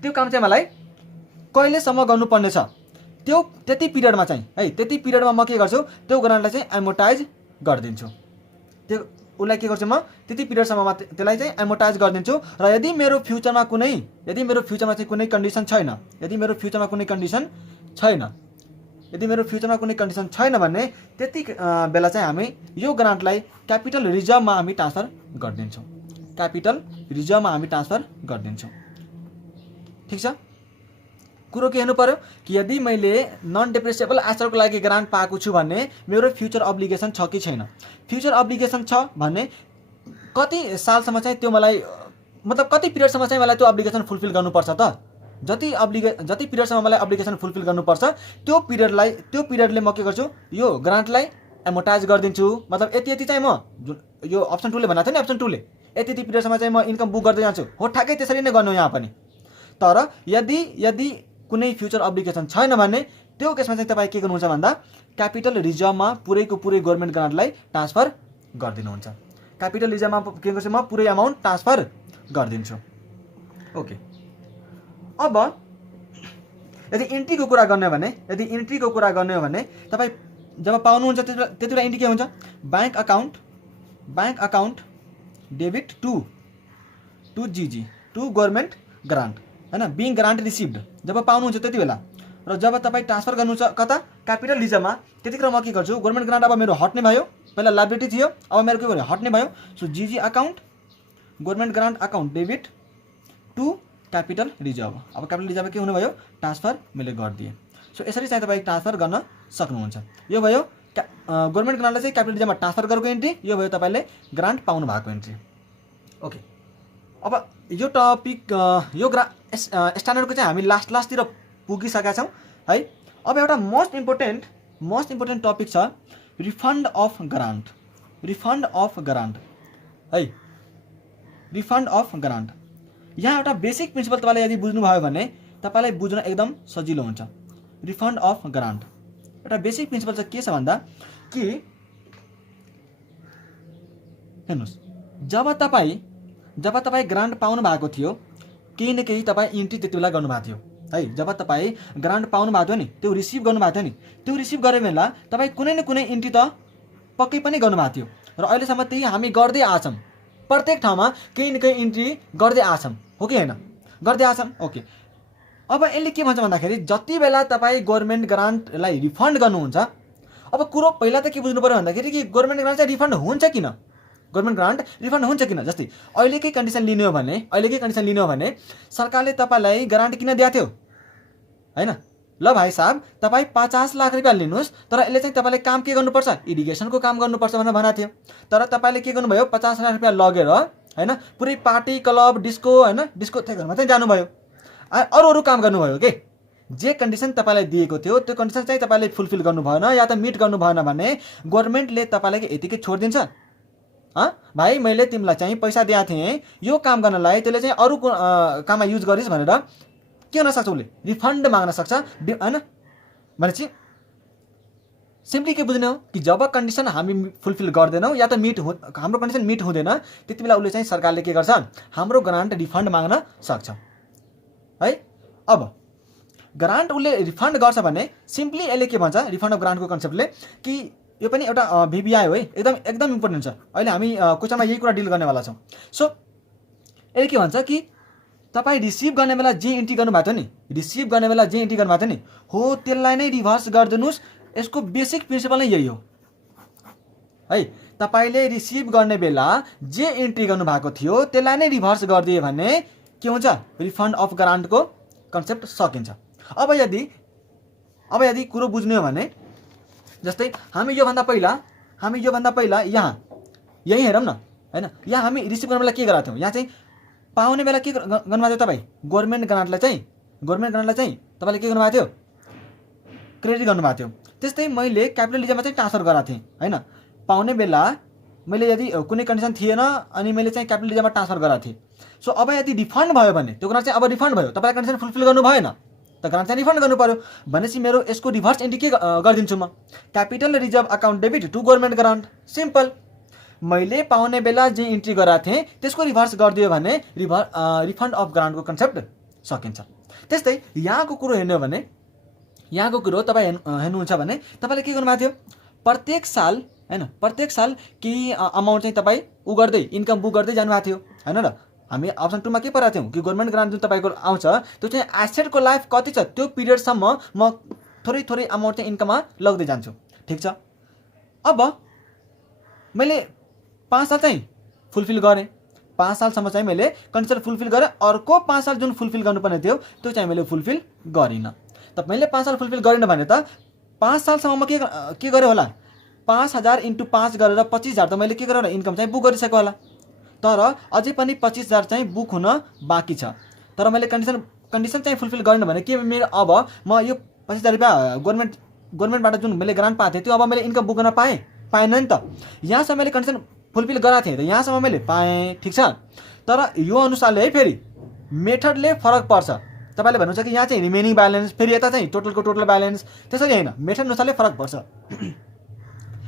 त्यो काम चाहिँ मलाई कहिलेसम्म गर्नुपर्ने छ, त्यो त्यति पिरियडमा चाहिँ है, त्यति पिरियडमा म के गर्छु, त्यो ग्रान्टलाई चाहिँ एमोर्टाइज गरिदिन्छु। त्यो उसलाई के गर्छु, म त्यति पिरियडसम्ममा त्यसलाई चाहिँ एमोर्टाइज गरिदिन्छु। र यदि मेरो फ्युचरमा चाहिँ कुनै कन्डिसन छैन भने त्यति बेला चाहिँ हामी यो ग्रान्टलाई क्यापिटल रिजर्भमा हामी ट्रान्सफर गरिदिन्छौँ। ठिक छ? कुरो के हेर्नु पर्यो कि यदि मैले नन डेप्रिसिएबल एसेटको लागि ग्रान्ट पाएको छु भने मेरो फ्युचर अब्लिगेसन छ कि छैन। फ्युचर अब्लिगेसन छ भने कति सालसम्म चाहिँ त्यो मलाई मतलब कति पिरियडसम्म चाहिँ मलाई त्यो अब्लिगेसन फुलफिल गर्नुपर्छ त? जति पिरियडसम्म मलाई अब्लिगेसन फुलफिल गर्नुपर्छ त्यो पिरियडले म के गर्छु, यो ग्रान्टलाई एमोर्टाइज गरिदिन्छु। मतलब यति चाहिँ म जुन यो अप्सन 2 ले भनेको थियो नि, अप्सन 2 ले यति पिरियडसम्म चाहिँ म इन्कम बुक गर्दै जान्छु। हो ठ्याक्कै त्यसरी नै गर्नु यहाँ पनि। तर यदि कुनै फ्युचर अब्लिगेसन छैन भने त्यो केसमा चाहिँ तपाईँ के गर्नुहुन्छ भन्दा क्यापिटल रिजर्भमा पुरैको पुरै गभर्मेन्ट ग्रान्टलाई ट्रान्सफर गरिदिनुहुन्छ। क्यापिटल रिजर्भमा के गर्छु, म पुरै अमाउन्ट ट्रान्सफर गरिदिन्छु। ओके, अब यदि इन्ट्रीको कुरा गर्ने हो भने तपाईँ जब पाउनुहुन्छ त्यति बेला इन्ट्री के हुन्छ, बैंक अकाउन्ट डेबिट टु जीजी टु गभर्मेन्ट ग्रान्ट हैन, बिङ ग्रान्ट रिसिभ्ड जब पाउनुहुन्छ त्यति बेला। र जब तपाईँ ट्रान्सफर गर्नुहुन्छ कता, क्यापिटल रिजर्भमा, त्यतिखेर म के गर्छु, गभर्मेन्ट ग्रान्ट अब मेरो हट्ने भयो, पहिला लायबिलिटी थियो अब मेरो के भयो, हट्ने भयो। So GG account government grant account debit to capital reserve. अब क्यापिटल रिजर्भ के हुनुभयो, ट्रान्सफर मैले गरिदिएँ। सो यसरी चाहिँ तपाईँ ट्रान्सफर गर्न सक्नुहुन्छ। यो भयो गभर्मेन्ट ग्रान्टलाई चाहिँ क्यापिटल रिजर्भमा ट्रान्सफर गरेको इन्ट्री, यो भयो तपाईँले ग्रान्ट पाउनु भएको इन्ट्री। ओके, अब यो टपिक यो स्ट्यान्डर्डको चाहिँ हामी लास्टतिर पुगिसकेका छौँ है। अब एउटा मोस्ट इम्पोर्टेन्ट टपिक छ रिफन्ड अफ ग्रान्ट है। रिफन्ड अफ ग्रान्ट यहाँ एउटा बेसिक प्रिन्सिपल तपाईँले यदि बुझ्नुभयो भने तपाईँलाई बुझ्न एकदम सजिलो हुन्छ। रिफन्ड अफ ग्रान्ट एउटा बेसिक प्रिन्सिपल चाहिँ के छ भन्दा कि हेर्नुहोस्, जब तपाईँ ग्रान्ट पाउनु भएको थियो केही न केही तपाईँ इन्ट्री त्यति बेला गर्नुभएको थियो है। जब तपाईँ ग्रान्ट पाउनु भएको थियो नि, त्यो रिसिभ गर्नुभएको थियो नि, त्यो रिसिभ गर्ने बेला तपाईँ कुनै न कुनै इन्ट्री त पक्कै पनि गर्नुभएको थियो। र अहिलेसम्म त्यही हामी गर्दै आछौँ, प्रत्येक ठाउँमा केही न केही इन्ट्री गर्दै आछौँ, हो कि होइन? गर्दै आछौँ। ओके, अब यसले के भन्छ भन्दाखेरि जति बेला तपाईँ गभर्मेन्ट ग्रान्टलाई रिफन्ड गर्नुहुन्छ, अब कुरो पहिला त के बुझ्नु पर्यो भन्दाखेरि कि गभर्मेन्ट ग्रान्ट चाहिँ रिफन्ड हुन्छ किन, जस्तै अहिलेकै कन्डिसन लिने हो भने सरकारले तपाईँलाई ग्रान्ट किन दिएको थियो हैन? ल भाइ साहब तपाईँ 50 लाख रुपियाँ लिनुहोस्, तर यसले चाहिँ तपाईँले काम के गर्नुपर्छ, इरिगेसनको काम गर्नुपर्छ भनेर भनेको थियो। तर तपाईँले के गर्नुभयो, 50 लाख रुपियाँ लगेर हैन पुरै पार्टी क्लब डिस्कोथेकहरूमा चाहिँ जानुभयो, अरू काम गर्नुभयो के। जे कन्डिसन तपाईँलाई दिएको थियो त्यो कन्डिसन चाहिँ तपाईँले फुलफिल गर्नु भएन या त मिट गर्नु भएन भने गभर्मेन्टले तपाईँलाई यतिकै छोडिदिन्छ। भाइ मैले तिमीलाई चाहिँ पैसा दिएको थिएँ यो काम गर्नलाई, त्यसले चाहिँ अरू काममा युज गरिस् भनेर के हुन सक्छ, उसले रिफन्ड माग्न सक्छ हैन। भनेपछि सिम्पली के बुझ्ने हो कि जब कन्डिसन हामी फुलफिल गर्दैनौँ या त हाम्रो कन्डिसन मिट हुँदैन त्यति बेला उसले चाहिँ सरकारले के गर्छ हाम्रो ग्रान्ट रिफन्ड माग्न सक्छ है। अब ग्रान्ट उसले रिफन्ड गर्छ भने सिम्पली यसले के भन्छ रिफन्ड अफ ग्रान्टको कन्सेप्टले कि यो पनि एउटा भिबिआई हो है, एकदम इम्पोर्टेन्ट छ। अहिले हामी क्वेसनमा यही कुरा डिल गर्नेवाला छौँ। सो यसले के भन्छ कि तपाईँ रिसिभ गर्ने बेला जे इन्ट्री गर्नुभएको थियो नि, रिसिभ गर्ने बेला जे इन्ट्री गर्नुभएको थियो नि हो त्यसलाई नै रिभर्स गरिदिनुहोस्। यसको बेसिक प्रिन्सिपल नै यही हो है। तपाईँले रिसिभ गर्ने बेला जे इन्ट्री गर्नुभएको थियो त्यसलाई नै रिभर्स गरिदियो भने के हुन्छ रिफन्ड अफ ग्रान्टको कन्सेप्ट सकिन्छ। अब यदि कुरो बुझ्ने हो भने जस्तै हामी योभन्दा पहिला यहाँ यही हेरौँ न हैन, यहाँ हामी रिसिभ गर्ने बेला के गरेका थियौँ, यहाँ चाहिँ पाउने बेला के गर्नुभएको थियो तपाईँ गभर्मेन्ट ग्रान्टलाई चाहिँ तपाईँले के गर्नुभएको थियो क्रेडिट गर्नुभएको थियो। त्यस्तै मैले क्यापिटल लिजरमा चाहिँ ट्रान्सफर गरेको थिएँ हैन, पाउने बेला मैले यदि कुनै कन्डिसन थिएन अनि मैले चाहिँ क्यापिटल लिजरमा ट्रान्सफर गरेको थिएँ। सो अब यदि रिफन्ड भयो भने त्यो ग्रान्ट चाहिँ अब रिफन्ड भयो, तपाईँले कन्डिसन फुलफिल गर्नु भएन त ग्रान्ट चाहिँ रिफन्ड गर्नु पर्यो भनेपछि मेरो यसको रिभर्स एन्ट्री के गरिदिन्छु म capital reserve account debit to government grant. Simple, मैले पाउने बेला जे इन्ट्री गरेको थिएँ त्यसको रिभर्स गरिदियो भने रिफन्ड अफ ग्रान्टको कन्सेप्ट सकिन्छ। त्यस्तै यहाँको कुरो हेर्ने हो भने यहाँको कुरो तपाईँ हेर्नुहुन्छ भने तपाईँले के गर्नुभएको थियो प्रत्येक साल केही अमाउन्ट चाहिँ तपाईँ गर्दै इन्कम बुक गर्दै जानुभएको थियो हैन र। हामी अप्सन 2 मा के पढाएको थियौँ कि गभर्मेन्ट ग्रान्ट जुन तपाईँको आउँछ त्यो चाहिँ एसेटको लाइफ कति छ त्यो पिरियडसम्म म थोरै अमाउन्ट चाहिँ इन्कममा लग्दै जान्छु। ठिक छ, अब मैले 5 साल चाहिँ फुलफिल गरेँ, 5 सालसम्म चाहिँ मैले कन्डिसन फुलफिल गरेँ, अर्को 5 साल जुन फुलफिल गर्नुपर्ने थियो त्यो चाहिँ मैले फुलफिल गरिनँ। त मैले 5 साल फुलफिल गरिनँ भने त 5 सालसम्म म के गरेँ होला 5000 × 5 गरेर 25000 त मैले के गरेँ होला इन्कम चाहिँ बुक गरिसकेँ होला, तर अझै पनि 25000 चाहिँ बुक हुन बाँकी छ। तर मैले कन्डिसन चाहिँ फुलफिल गरिनँ भने के मेरो अब म यो 25000 रुपियाँ गभर्मेन्टबाट जुन मैले ग्रान्ट पाएको थिएँ त्यो अब मैले इन्कम बुक गर्न पाएन नि त। यहाँसम्म मैले कन्डिसन फुलफिल गराएको थिएँ त यहाँसम्म मैले पाएँ, ठिक छ। तर यो अनुसारले है फेरि मेथडले फरक पर्छ। तपाईँले भन्नुहुन्छ कि यहाँ चाहिँ रिमेनिङ ब्यालेन्स, फेरि यता चाहिँ टोटल ब्यालेन्स, त्यसरी होइन, मेथड अनुसारले फरक पर्छ।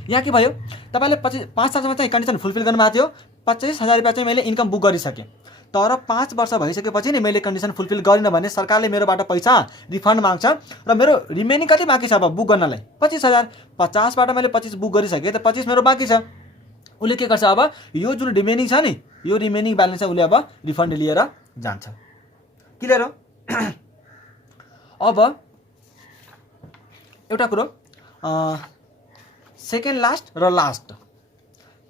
यहाँ के भयो तपाईँले 5 सालसम्म चाहिँ कन्डिसन फुलफिल गर्नुभएको थियो, 25000 रुपियाँ चाहिँ मैले इन्कम बुक गरिसकेँ, तर 5 वर्ष भइसकेपछि नै मैले कन्डिसन फुलफिल गरिनँ भने सरकारले मेरोबाट पैसा रिफन्ड माग्छ र मेरो रिमेनिङ कति बाँकी छ अब बुक गर्नलाई 25000। 50बाट मैले 25 बुक गरिसकेँ त 25 मेरो बाँकी छ। उसले के गर्छ अब यो जुन रिमेनिङ छ नि यो रिमेनिङ ब्यालेन्स चाहिँ उसले अब रिफन्ड लिएर जान्छ। क्लियर हो? अब एउटा कुरो सेकेन्ड लास्ट र लास्ट,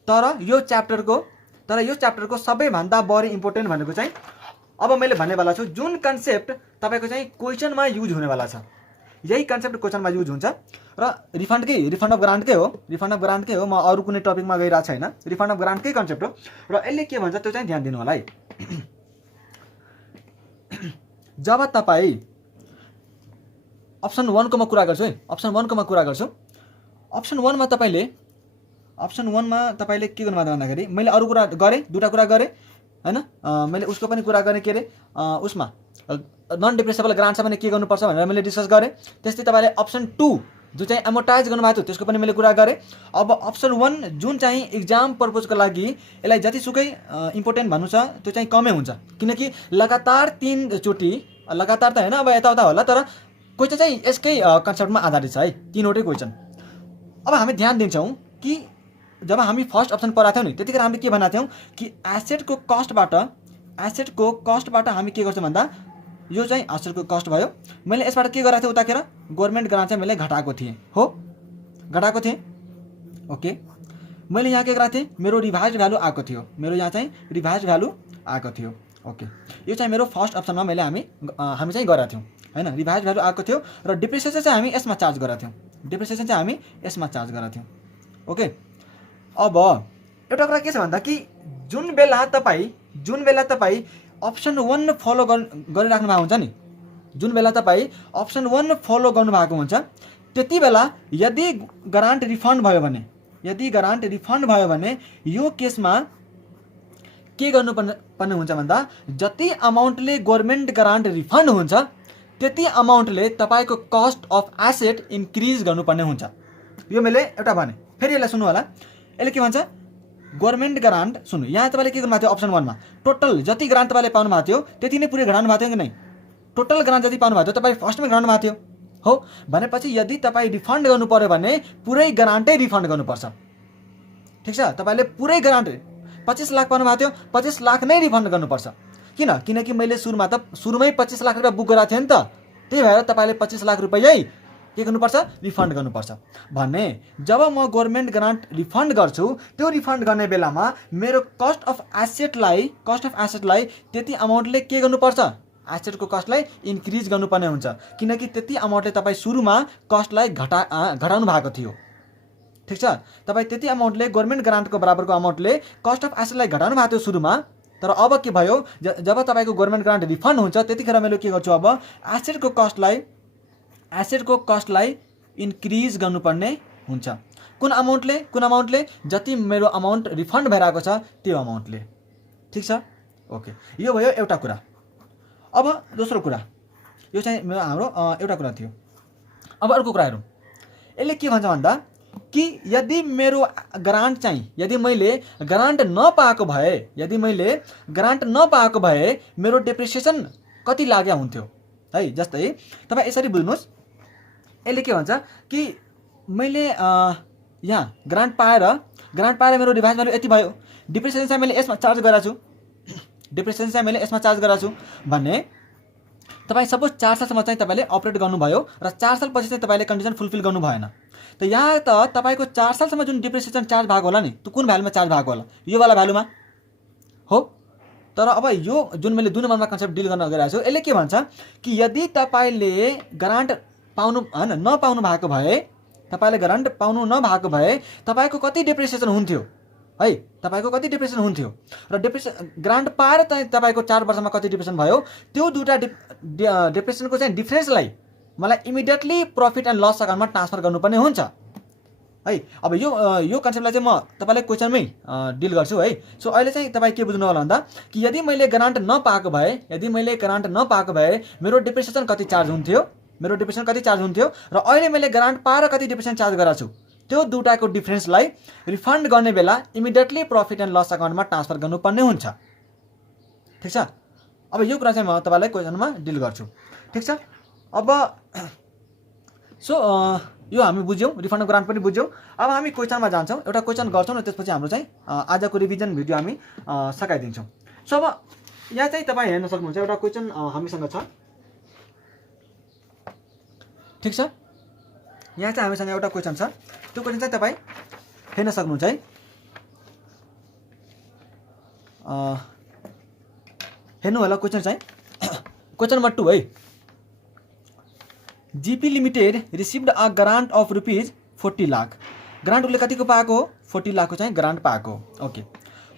तर यो च्याप्टरको सबैभन्दा बढी इम्पोर्टेन्ट भनेको चाहिँ अब मैले भन्नेवाला छु जुन कन्सेप्ट तपाईँको चाहिँ क्वेसनमा युज हुनेवाला छ, यही कन्सेप्ट क्वेसनमा युज हुन्छ र रिफन्ड अफ ग्रान्टकै हो। म अरू कुनै टपिकमा गइरहेको छैन, रिफन्ड अफ ग्रान्टकै कन्सेप्ट हो र यसले के भन्छ त्यो चाहिँ ध्यान दिनु होला है। जब तपाईँ अप्सन 1 को म कुरा गर्छु है, अप्सन 1 मा तपाईँले के गर्नुभयो भन्दाखेरि मैले अरू कुरा गरेँ, 2टा कुरा गरेँ हैन, मैले उसको पनि कुरा गरेँ के अरे उसमा नन डिप्रेसेबल ग्रान्ट छ भने के गर्नुपर्छ भनेर मैले डिस्कस गरेँ। त्यस्तै तपाईँले अप्सन 2 जो चाहिँ एमोर्टाइज गर्नुभएको थियो त्यसको पनि मैले कुरा गरेँ। अब अप्सन 1 जुन चाहिँ इक्जाम पर्पजको लागि यसलाई जतिसुकै इम्पोर्टेन्ट भन्नु छ त्यो चाहिँ कमै हुन्छ, किनकि लगातार 3 चोटि लगातार त होइन अब यताउता होला तर क्वेसन चाहिँ यसकै कन्सेप्टमा आधारित छ है, 3वटै क्वेसन। अब हामी ध्यान दिन्छौँ कि जब हामी फर्स्ट अप्सन पढाएको थियौँ नि त्यतिखेर हामीले के भनेको थियौँ कि एसेटको कस्टबाट हामी के गर्छौँ भन्दा यो चाहिँ एसेटको कस्ट भयो, मैले यसबाट के गरेको थिएँ उताखेर गभर्मेन्ट ग्रान्ट चाहिँ मैले घटाएको थिएँ ओके। मैले यहाँ के गरेको थिएँ मेरो रिभाइज भ्यालु आएको थियो, ओके। यो चाहिँ मेरो फर्स्ट अप्सनमा हामी चाहिँ गरेका थियौँ हैन, रिभाइज भ्यालु आएको थियो र डिप्रिसिएसन चाहिँ हामी यसमा चार्ज गरेका थियौँ, ओके। अब एउटा कुरा के छ भन्दा कि जुन बेला तपाईँ अप्सन 1 फलो गरिराख्नु भएको हुन्छ नि, जुन बेला तपाईँ अप्सन 1 फलो गर्नुभएको हुन्छ त्यति बेला यदि ग्रान्ट रिफन्ड भयो भने यो केसमा के गर्नुपर्ने हुन्छ भन्दा जति अमाउन्टले गभर्मेन्ट ग्रान्ट रिफन्ड हुन्छ त्यति अमाउन्टले तपाईँको कस्ट अफ एसेट इन्क्रिज गर्नुपर्ने हुन्छ। यो मैले एउटा भने फेरि यसलाई सुन्नु होला। यसले के भन्छ गभर्मेन्ट ग्रान्ट सुन्नु यहाँ तपाईँले के गर्नुभएको थियो अप्सन 1 मा टोटल जति ग्रान्ट तपाईँले पाउनु भएको थियो त्यति नै पुरै घटाउनु भएको थियो कि नै टोटल ग्रान्ट जति पाउनु भएको थियो तपाईँ फर्स्टमै घटाउनु भएको थियो हो भनेपछि यदि तपाईँ रिफन्ड गर्नु पर्यो भने पुरै ग्रान्टै रिफन्ड गर्नुपर्छ ठिक छ। तपाईँले पुरै ग्रान्ट 25 लाख पाउनु भएको थियो 25 लाख नै रिफन्ड गर्नुपर्छ किनकि मैले सुरुमै 25 लाख रुपियाँ बुक गराएको थिएँ नि त त्यही भएर तपाईँले 25 लाख रुपियाँ के गर्नुपर्छ रिफन्ड गर्नुपर्छ भने जब म गभर्मेन्ट ग्रान्ट रिफन्ड गर्छु त्यो रिफन्ड गर्ने बेलामा मेरो कस्ट अफ एसेटलाई त्यति अमाउन्टले के गर्नुपर्छ एसेटको कस्टलाई इन्क्रिज गर्नुपर्ने हुन्छ किनकि त्यति अमाउन्टले तपाईँ सुरुमा कस्टलाई घटाउनु भएको थियो ठिक छ। तपाईँ त्यति अमाउन्टले गभर्मेन्ट ग्रान्टको बराबरको अमाउन्टले कस्ट अफ एसेटलाई घटाउनु भएको थियो सुरुमा तर अब के भयो जब तपाईँको गभर्मेन्ट ग्रान्ट रिफन्ड हुन्छ त्यतिखेर मैले के गर्छु अब एसेटको कस्टलाई इन्क्रिज गर्नुपर्ने हुन्छ कुन अमाउन्टले जति मेरो अमाउन्ट रिफन्ड भइरहेको छ त्यो अमाउन्टले ठिक छ। ओके यो भयो एउटा कुरा। अब दोस्रो कुरा यो चाहिँ हाम्रो एउटा कुरा थियो। अब अर्को कुरा हेरौँ यसले के भन्छ भन्दा कि यदि मेरो ग्रान्ट चाहिँ यदि मैले ग्रान्ट नपाएको भए मेरो डेप्रिसिएसन कति लाग्या हुन्थ्यो है। जस्तै तपाईँ यसरी बुझ्नुहोस् यसले के भन्छ कि मैले यहाँ ग्रान्ट पाएर मेरो रिभाइज भ्यालु यति भयो डिप्रिसिएसन चाहिँ मैले यसमा चार्ज गराएको छु भने तपाईँ सपोज 4 सालसम्म चाहिँ तपाईँले अपरेट गर्नुभयो र 4 साल पछि चाहिँ तपाईँले कन्डिसन फुलफिल गर्नु भएन त यहाँ त तपाईँको 4 सालसम्म जुन डिप्रिसिएसन चार्ज भएको होला नि त्यो कुन भ्यालुमा चार्ज भएको होला यो वाला भ्यालुमा हो। तर अब यो जुन मैले 2 नम्बरमा कन्सेप्ट डिल गर्न गइरहेको छु यसले के भन्छ कि यदि तपाईँले ग्रान्ट नपाउनु भएको भए तपाईँको कति डिप्रिसिएसन हुन्थ्यो है र ग्रान्ट पाएर तपाईँको 4 वर्षमा कति डिप्रिसिएसन भयो त्यो दुईवटा डिप्रिसिएसनको चाहिँ डिफ्रेन्सलाई मलाई immediately profit and loss अकाउन्टमा transfer गर्नुपर्ने हुन्छ है। अब यो कन्सेप्टलाई चाहिँ म तपाईँलाई क्वेसनमै डिल गर्छु है। सो अहिले चाहिँ तपाईँ के बुझ्नु होला भन्दा कि यदि मैले ग्रान्ट नपाएको भए मेरो डिप्रिसिएसन कति चार्ज हुन्थ्यो र अहिले मैले ग्रान्ट पाएर कति डिप्रिसिएसन चार्ज गराएको छु त्यो दुईटाको डिफ्रेन्सलाई रिफन्ड गर्ने बेला immediately profit and loss अकाउन्टमा transfer गर्नुपर्ने हुन्छ ठिक छ। अब यो कुरा चाहिँ म तपाईँलाई क्वेसनमा डिल गर्छु ठिक छ। अब सो यो हामी बुझ्यौँ रिफन्ड ग्रान्ट पनि बुझ्यौँ। अब हामी क्वेसनमा जान्छौँ एउटा क्वेसन गर्छौँ र त्यसपछि हाम्रो चाहिँ आजको रिभिजन भिडियो हामी सकाइदिन्छौँ। सो अब यहाँ चाहिँ तपाईँ हेर्न सक्नुहुन्छ एउटा क्वेसन हामीसँग छ ठिक छ। यहाँ चाहिँ हामीसँग एउटा क्वेसन छ त्यो क्वेसन चाहिँ तपाईँ हेर्न सक्नुहुन्छ है। हेर्नु होला क्वेसन चाहिँ क्वेसन नम्बर 2 है। GP limited received a grant of ₹40 lakh grant उसले कतिको पाएको हो 40 लाखको चाहिँ ग्रान्ट पाएको okay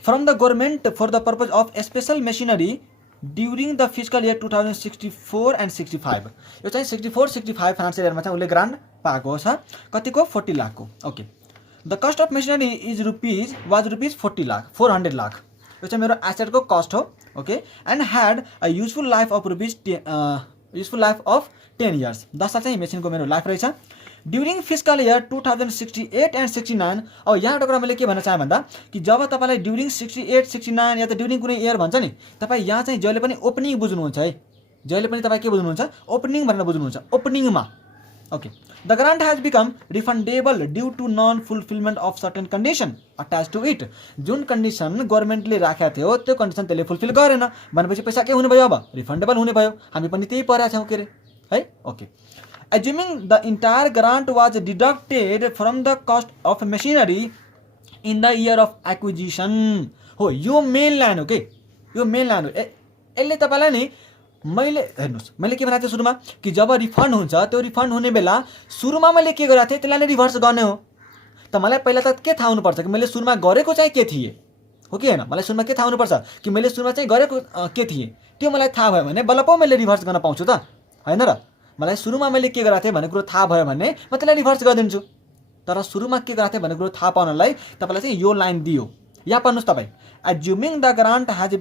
from the government for the purpose of special machinery during the fiscal year 2064 and 65 यो चाहिँ 64-65 फाइनेन्सियल इयरमा चाहिँ उसले ग्रान्ट पाएको छ कतिको 40 लाखको okay. The cost of machinery is ₹40 lakh 400 lakh यो चाहिँ मेरो एसेटको कस्ट हो okay and had a useful life of 10 years 10 साल चाहिँ मेसिनको मेरो लाइफ रहेछ ड्युरिङ फिस्कल इयर 2068 एन्ड 69। अब यहाँ एउटा कुरा मैले के भन्न चाहेँ भन्दा कि जब तपाईँलाई ड्युरिङ 68, 69 या त ड्युरिङ कुनै इयर भन्छ नि तपाईँ यहाँ चाहिँ जहिले पनि ओपनिङ बुझ्नुहुन्छ है जहिले पनि तपाईँ के बुझ्नुहुन्छ ओपनिङ भनेर बुझ्नुहुन्छ ओपनिङमा okay. The grant has become refundable due to non fulfilment of certain condition attach to it जुन कन्डिसन गभर्मेन्टले राखेको थियो त्यो कन्डिसन त्यसले फुलफिल गरेन भनेपछि पैसा के हुने भयो अब रिफन्डेबल हुने भयो हामी पनि त्यही पढेका थियौँ के अरे है okay. Assuming the entire grant was deducted from the cost of machinery in the year of acquisition हो यो मेन लाइन हो के यो मेन लाइन हो यसले तपाईँलाई नि मैले हेर्नुहोस् मैले के भनेको थिएँ सुरुमा कि जब रिफन्ड हुन्छ त्यो रिफन्ड हुने बेला सुरुमा मैले के गरेको थिएँ त्यसलाई नै रिभर्स गर्ने हो त मलाई पहिला त के थाहा हुनुपर्छ कि मैले सुरुमा गरेको चाहिँ के थिएँ हो कि होइन मलाई सुरुमा के थाहा हुनुपर्छ कि मैले सुरुमा चाहिँ गरेको के थिएँ त्यो मलाई थाहा भयो भने बल्ल पो मैले रिभर्स गर्न पाउँछु त होइन र मलाई सुरुमा मैले के गरेको थिएँ भन्ने कुरो थाहा भयो भने म त्यसलाई रिभर्स गरिदिन्छु तर सुरुमा के गरेको थिएँ भन्ने कुरो थाहा पाउनलाई तपाईँलाई चाहिँ यो लाइन दियो यहाँ पढ्नुहोस् तपाईँ assuming the grant has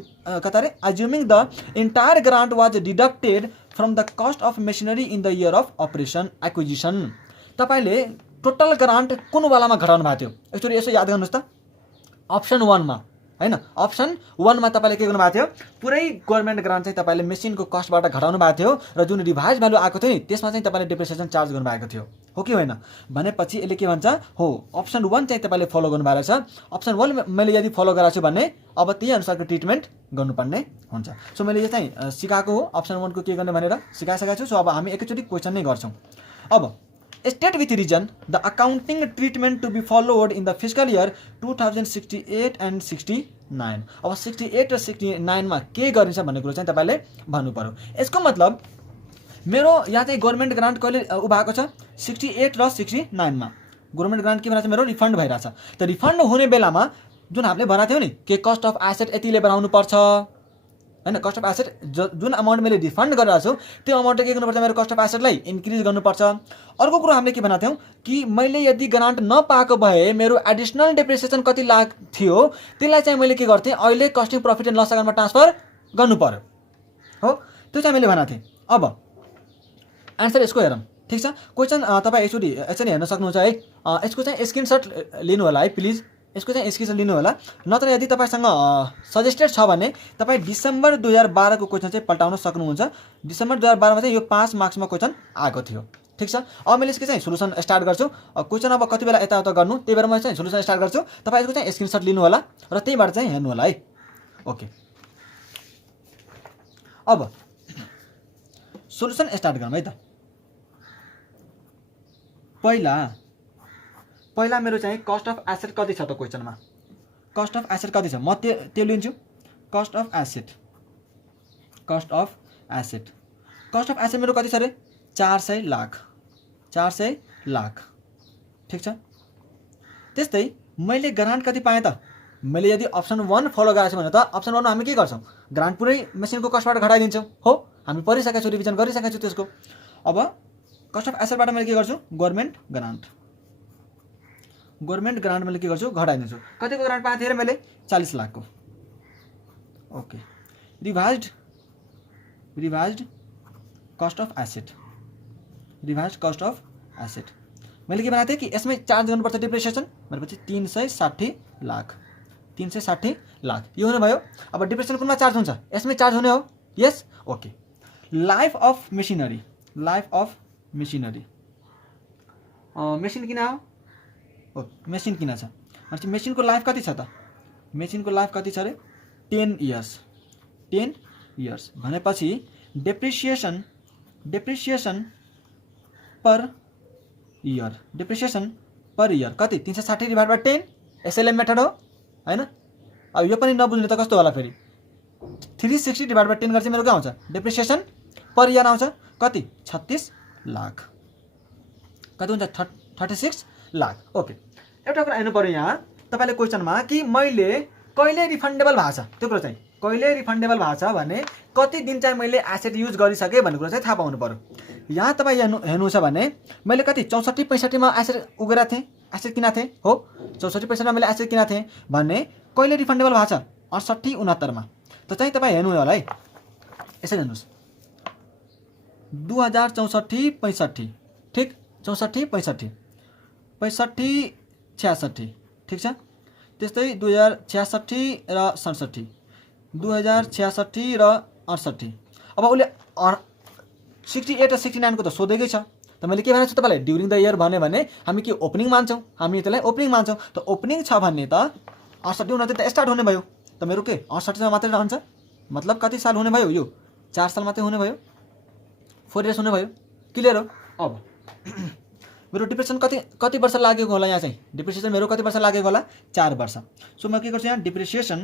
assuming the entire grant was deducted from the cost of machinery in the year of operation acquisition तपाईँले टोटल ग्रान्ट कुन वालामा घटाउनु भएको थियो एकचोटि यसो याद गर्नुहोस् त अप्सन 1 मा हैन अप्सन 1 मा तपाईले के गर्नु भएको थियो पुरै गभर्नमेन्ट ग्रान्ट चाहिँ तपाईले मेसिनको कस्टबाट घटाउनु भएको थियो र जुन रिभाइज भ्यालु आएको थियो नि त्यसमा चाहिँ तपाईले डेप्रिसिएसन चार्ज गर्नु भएको थियो हो कि होइन भनेपछि यसले के भन्छ हो अप्सन 1 चाहिँ तपाईले फलो गर्नु भएको छ अप्सन 1 मैले यदि फलो गराएको छु भने अब त्यही अनुसारको ट्रिटमेन्ट गर्नुपर्ने हुन्छ सो मैले यो चाहिँ सिकाएको हो अप्सन 1 को के गर्ने भनेर सिकाइसकेको छु सो अब हामी एकैचोटि क्वेशन नै गर्छौं अब State with region the accounting treatment to be followed in the fiscal year 2068 and 69 अब 68 र 69 मा के गरिन्छ भन्ने कुरा चाहिँ तपाईले भन्नु पर्यो यसको मतलब मेरो यहाँ चाहिँ गभर्नमेन्ट ग्रान्ट कहिले उभाएको छ 68 र 69 मा गभर्नमेन्ट ग्रान्ट के भन्छ मेरो रिफन्ड भइराछ त रिफन्ड हुने बेलामा जुन हामीले भनेको थियौ नि के कस्ट अफ एसेट यतिले बनाउनु पर्छ हैन कस्ट अफ एसेट जुन अमाउन्ट मैले रिफन्ड गरिरहेको छु त्यो अमाउन्ट के गर्नुपर्छ मेरो कस्ट अफ एसेटलाई इन्क्रिज गर्नुपर्छ अर्को कुरा हामीले के भनेको थियौ कि मैले यदि ग्रान्ट नपाएको भए मेरो एडिशनल डेप्रिसिएसन कति लाख थियो त्यसलाई चाहिँ मैले के गर्थे अहिले costing profit and loss अकाउन्टमा transfer गर्नु पर्यो हो त्यो चाहिँ मैले भनेको थिएँ अब आन्सर यसको हेरौँ ठीक छ क्वेशन तपाई यसरी हेर्न सक्नुहुन्छ है यसको चाहिँ स्क्रिनशट लिनु होला है प्लिज यसको चाहिँ स्क्रिनशट लिनु होला नत्र यदि तपाईसँग सजेस्टेड छ भने तपाई डिसेम्बर 2012 को क्वेशन चाहिँ पल्टाउन सक्नुहुन्छ डिसेम्बर 2012 मा चाहिँ यो 5 मार्क्समा क्वेशन आएको थियो ठीक छ अब मैले यसको चाहिँ सोलुसन स्टार्ट गर्छु क्वेशन अब कति बेला यताउता गर्नु त्यही भएर म चाहिँ सोलुसन स्टार्ट गर्छु तपाई यसको चाहिँ स्क्रिनशट लिनु होला र त्यहीबाट चाहिँ हेर्नु होला है ओके अब सोलुसन स्टार्ट गरौँ है त पहिला मेरो चाहिँ कस्ट अफ एसेट कति छ त क्वेशनमा कस्ट अफ एसेट कति छ म त्यो लिन्छु कस्ट अफ एसेट मेरो कति छ रे 400 लाख ठीक छ त्यस्तै मैले ग्रान्ट कति पाएँ त मैले यदि अप्सन 1 फलो गरेछु भने त अप्सन 1 मा हामी के गर्छौं ग्रान्ट पुरै मेसिनको कस्टबाट घटाइदिन्छौं हो हामी पढिसकेका छौं रिभिजन गरिसकेका छौं त्यसको अब कस्ट अफ एसेटबाट मैले के गर्छु गभर्नमेन्ट ग्रान्ट मैले के गर्छु घटाइदिन्छु कतिको ग्रान्ट पाएको थिएँ मैले 40 लाख को ओके रिभाइज्ड कस्ट अफ एसेट मैले के बनाएको थिएँ कि यसमै चार्ज गर्नुपर्छ डिप्रिसिएसन भनेपछि 360 लाख यो हुने भयो अब डिप्रिसिएसन कुनमा चार्ज हुन्छ यसमै चार्ज हुने हो यस okay life of machinery machine किन हो मेसिन किन छ भनेपछि मेसिनको लाइफ कति छ त मेसिनको लाइफ कति छ रे 10 इयर्स भनेपछि डेप्रिसिएसन पर इयर कति 360 डिभाइड बाइ 10 एसएलएम मेथड हो हैन अब यो पनि नबुझ्ने त कस्तो होला फेरि 360 डिभाइड बाइ 10 गर्छ मेरो के आउँछ डेप्रिसिएसन पर इयर आउँछ कति 36 लाख कति हुन्छ 36 लाख ओके एउटा कुरा हेर्नु पर्यो यहाँ तपाईले क्वेशनमा कि मैले कहिले रिफन्डेबल भएको छ त्यो कुरा चाहिँ कहिले रिफन्डेबल भएको छ भने कति दिन चाहिँ मैले एसेट युज गरिसके भन्ने कुरा चाहिँ थाहा पाउनु पर्यो यहाँ तपाई हेर्नु छ भने मैले कति 64-65 मा एसेट उगेरा थिए एसेट किना थिए हो 64-65 मा मैले एसेट किना थिए भन्ने कहिले रिफन्डेबल भएको छ 68-69 मा त चाहिँ तपाई हेर्नु होला है यसरी हेर्नुस् 2064-65 ठीक 64-65 65-66 ठीक छ त्यस्तै 2066 र 67 2066 र 68 अब उले 68 र 69 को त सोधेकै छ त मैले के भनेको छु तपाईलाई ड्युरिङ द इयर भने हामी के ओपनिङ मान्छौं हामी त्यसलाई ओपनिङ मान्छौं त ओपनिङ छ भन्ने त 68 उना त स्टार्ट हुने भयो त मेरो के 68 मा मात्रै रहन्छ मतलब कति साल हुने भयो यो 4 साल मात्रै हुने भयो 4 इयर्स हुने भयो क्लियर हो अब मेरो डिप्रिसिएसन कति वर्ष लागेको होला यहाँ चाहिँ डिप्रिसिएसन मेरो कति वर्ष लागेको होला 4 वर्ष सो म के गर्छु यहाँ डिप्रिसिएसन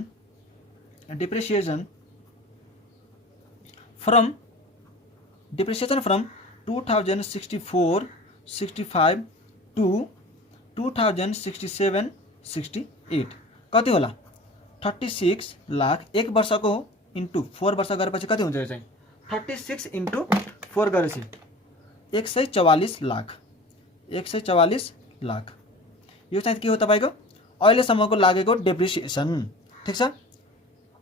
फ्रम 2064-65 to 2067-68 कति होला 36 लाख एक वर्षको हो इन्टु 4 वर्ष गरेपछि कति हुन्छ यो चाहिँ 36 इन्टु 4 गरेपछि 144 लाख यो चाहिँ के हो तपाईको अहिलेसम्मको लागेको डेप्रिसिएसन ठीक छ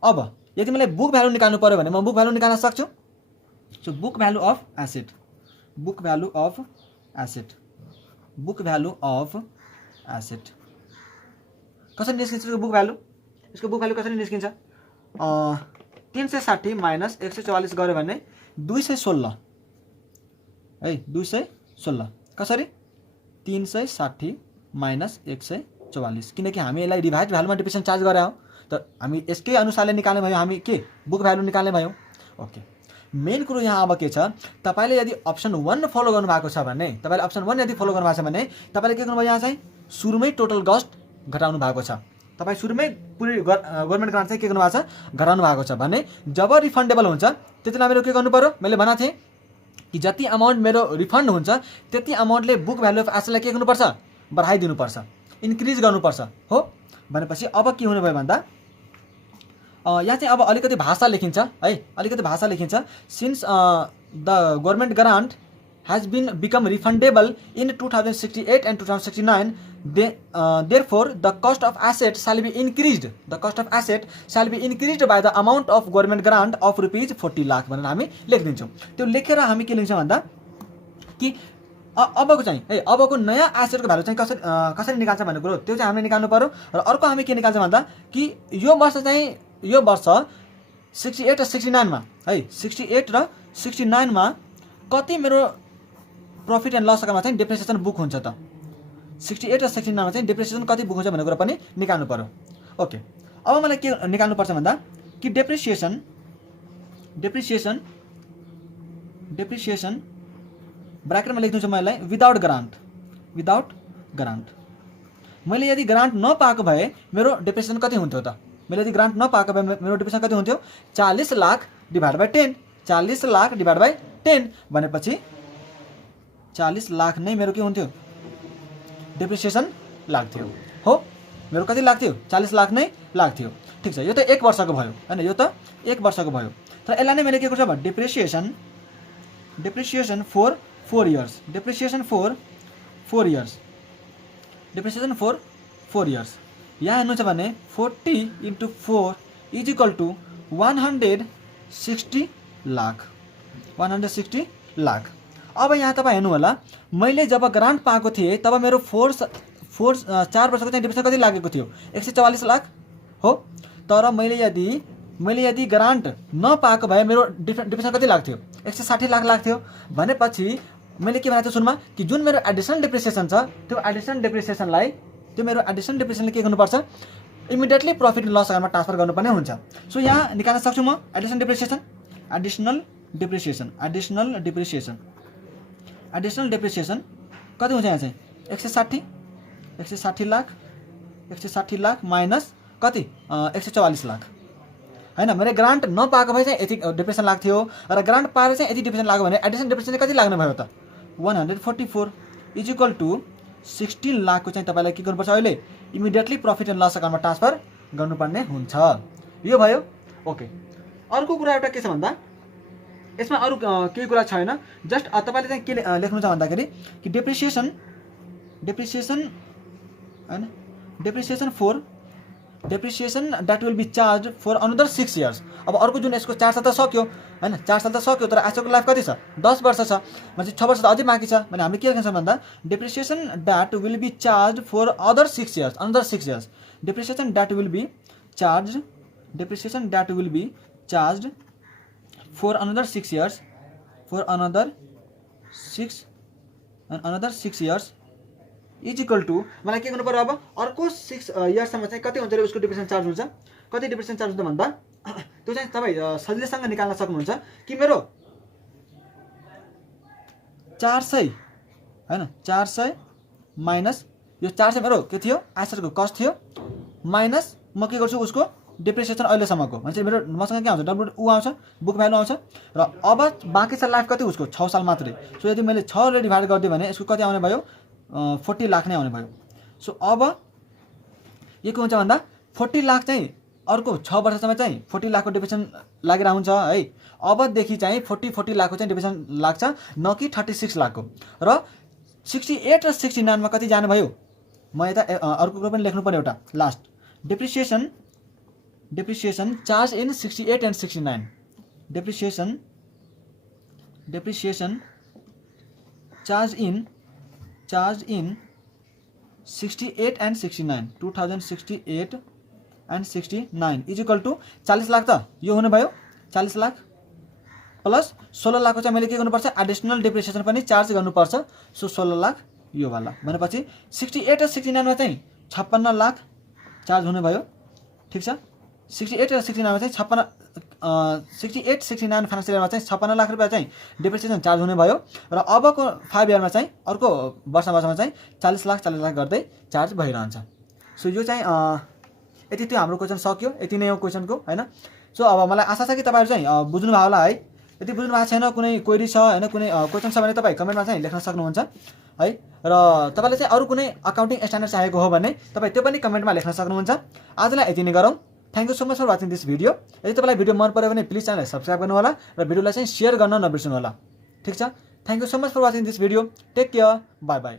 अब यदि मलाई बुक भ्यालु निकाल्नु पर्यो भने म बुक भ्यालु निकाल्न सक्छु so book value of asset book value of asset कसरी निस्किन्छ बुक भ्यालु? यसको बुक भ्यालु कसरी निस्किन्छ? 360 माइनस 144 गऱ्यो भने 216 है, 216 कसरी? 360 माइनस 144 किनकि हामी यसलाई रिभाइज भ्यालुमा डिप्रेसन चार्ज गरे हौ त हामी यसकै अनुसारले निकाल्ने भयो, हामी के बुक भ्यालु निकाल्ने भयो। ओके, मेन कुरो यहाँ अब के छ, तपाईले यदि अप्सन 1 फलो गर्नु भएको छ भने, तपाईले अप्सन 1 यदि फलो गर्नु भएको छ भने तपाईले के गर्नु भयो, यहाँ चाहिँ सुरुमै टोटल कस्ट घटाउनु भएको छ। तपाई सुरुमै पुरै गभर्नमेन्ट ग्रान्ट चाहिँ के गर्नु भएको छ, घटाउनु भएको छ भने जब रिफन्डेबल हुन्छ त्यतिबेला मेरो के गर्नु पर्यो, मैले भनेको थिएँ कि जति अमाउन्ट मेरो रिफन्ड हुन्छ त्यति अमाउन्टले बुक भ्यालु अफ एसेटलाई के गर्नुपर्छ, बढाइदिनुपर्छ, इन्क्रिज गर्नुपर्छ हो। भनेपछि अब के हुने भयो भन्दा यहाँ चाहिँ अब अलिकति भाषा लेखिन्छ है, अलिकति भाषा लेखिन्छ। Since the government grant has been become refundable in 2068 and 2069, therefore the cost of asset shall be increased, the cost of asset shall be increased by the amount of government grant of rupees 40 lakh भनेर हामी लेखिदिन्छौँ। त्यो लेखेर हामी के लेख्छौँ भन्दा कि अबको चाहिँ है, अबको नयाँ एसेटको भ्यालु चाहिँ कसरी निकाल्छ भन्ने कुरो त्यो चाहिँ हामीले निकाल्नु पर्यो। र अर्को हामी के निकाल्छ भन्दा कि यो वर्ष चाहिँ, यो वर्ष 68 र 69 मा है, 68 र 69 मा कति मेरो प्रॉफिट एन्ड लस अकाउन्टमा चाहिँ डेप्रिसिएसन बुक हुन्छ त, 68 र 69 मा चाहिँ डेप्रिसिएसन कति बुक हुन्छ भन्ने कुरा पनि निकाल्नु पर्यो। ओके, अब मलाई के निकाल्नु पर्छ भन्दा कि डेप्रिसिएसन ब्र्याकेटमा लेख्छु म यसलाई विदाउट ग्रान्ट। मैले यदि ग्रान्ट नपाएको भए मेरो डेप्रिसिएसन कति हुन्थ्यो त? मैले यदि ग्रान्ट नपाएको भए मेरो डेप्रिसिएसन कति हुन्थ्यो? 40 lakh divide by 10, 40 lakh divide by 10 भनेपछि 40 लाख नै मेरो के हुन्थ्यो, डेप्रिसिएसन लाग्थ्यो हो। मेरो कति लाग्थ्यो? 40 लाख नै लाग्थ्यो। ठिक छ, यो त 1 वर्षको भयो हैन, यो त 1 वर्षको भयो। तर यसलाई नै मैले के गर्छु भने depreciation for 4 years, depreciation for 4 years. यहाँ हेर्नु छ भने 40 × 4 is equal to 160 lakh, 160 lakh. अब यहाँ तपाईँ हेर्नु होला, मैले जब ग्रान्ट पाएको थिएँ तब मेरो 4 वर्षको चाहिँ डेप्रिसिएसन कति लागेको थियो? 144 लाख हो। तर मैले यदि ग्रान्ट नपाएको भए मेरो डेप्रिसिएसन कति लाग्थ्यो? 160 लाख लाग्थ्यो। भनेपछि मैले के भनेको थिएँ सुरुमा कि जुन मेरो एडिसनल डेप्रिसिएसन छ त्यो एडिसनल डेप्रिसिएसनले के गर्नुपर्छ, immediately profit and loss अकाउन्टमा transfer गर्नुपर्ने हुन्छ। सो यहाँ निकाल्न सक्छु म एडिसनल डेप्रिसिएसन कति हुन्छ यहाँ चाहिँ 160 लाख माइनस कति 144 लाख हैन। मैले ग्रान्ट नपाएको भए चाहिँ यति डेप्रिसिएसन लाग्थ्यो र ग्रान्ट पाएर चाहिँ यति डेप्रिसिएसन लाग्यो भने एडिसनल डेप्रिसिएसन कति लाग्ने भयो त? 144 इज इक्वल टु 16 लाखको चाहिँ तपाईलाई के गर्नुपर्छ, अहिले immediately profit and loss अकाउन्टमा transfer गर्नुपर्ने हुन्छ। यो भयो। ओके, अर्को कुरा एउटा के छ भन्दा यसमा अरु केही कुरा छैन, जस्ट तपाईले चाहिँ के लेख्नु छ भन्दाखेरि कि डेप्रिसिएसन हैन, depreciation that will be charge for another 6 years. अब अर्को जुन यसको 4 साल त सक्यो हैन, 4 साल त सक्यो, तर एसेटको लाइफ कति छ? 10 वर्ष छ। भने 6 वर्ष त अझै बाँकी छ। भने हामीले के लेख्छौँ भन्दा depreciation that will be charge for other 6 years, depreciation that will be charge for another 6 years, is equal to मलाई के गर्नु पर्यो, अब अर्को 6 इयर्ससम्म चाहिँ कति हुन्छ र उसको डेप्रिसिएसन चार्ज हुन्छ, कति डेप्रिसिएसन चार्ज हुन्छ भन्दा त्यो चाहिँ तपाईँ सजिलैसँग निकाल्न सक्नुहुन्छ कि मेरो 400 हैन, 400 माइनस यो 400 मेरो के थियो, एसेटको कस्ट थियो, माइनस म के गर्छु उसको डेप्रिसिएसन अहिलेसम्मको। भनेपछि मेरो मसँग के आउँछ, डब्ल्यू आउँछ, बुक भ्यालु आउँछ। र अब बाँकी छ लाइफ कति उसको 6 साल मात्रै। सो यदि मैले 6 ले डिभाइड गरिदिएँ भने यसको कति आउने भयो, 40 लाख नै आउने भयो। सो अब यो के हुन्छ भन्दा 40 लाख चाहिँ अर्को 6 वर्षसम्म चाहिँ 40 लाखको डेप्रिसिएसन लागिरहेको हुन्छ है। अबदेखि चाहिँ 40 लाखको चाहिँ डेप्रिसिएसन लाग्छ, न कि 36 लाखको। र 68 र 69 मा कति जानु भयो, म यता अर्को कुरो पनि लेख्नु पर्यो एउटा last. Depreciation charge in 68 and 69, depreciation charge charge in 68 and 69 2068 and 69 is equal to 40 lakh त यो हुने भयो 40 लाख प्लस 16 लाखको चाहिँ मैले के गर्नुपर्छ एडिसनल डेप्रिसिएसन पनि चार्ज गर्नुपर्छ सो 16 लाख यो वाला भनेपछि 68 र 69 मा चाहिँ 56 लाख चार्ज हुने भयो ठीक छ 68 र 69 मा चाहिँ 68 69 फाइनेन्सियल इयरमा चाहिँ 56 लाख रुपैयाँ चाहिँ डेप्रिसिएसन चार्ज हुने भयो र अबको 5 इयरमा चाहिँ अर्को वर्षमा चाहिँ 40 लाख गर्दै चार्ज भइरहन्छ सो यो चाहिँ यति त्यो हाम्रो क्वेसन सक्यो यति नै हो क्वेसनको हैन सो अब मलाई आशा छ कि तपाईहरु चाहिँ बुझ्नु भयो होला है यदि बुझ्नु भएको छैन कुनै क्वेरी छ हैन कुनै क्वेसन छ भने तपाई कमेन्टमा चाहिँ लेख्न सक्नुहुन्छ है र तपाईले चाहिँ अरु कुनै अकाउन्टिङ स्ट्यान्डर्ड चाहेको हो भने तपाई त्यो पनि कमेन्टमा लेख्न सक्नुहुन्छ आजलाई यति नै गरौँ thank you so much for watching this video यदि तपाईलाई भिडियो मन पर्यो भने प्लिज च्यानललाई सब्स्क्राइब गर्नु होला र भिडियोलाई चाहिँ शेयर गर्न नबिर्सनु होला ठीक छ thank you so much for watching this video take care bye by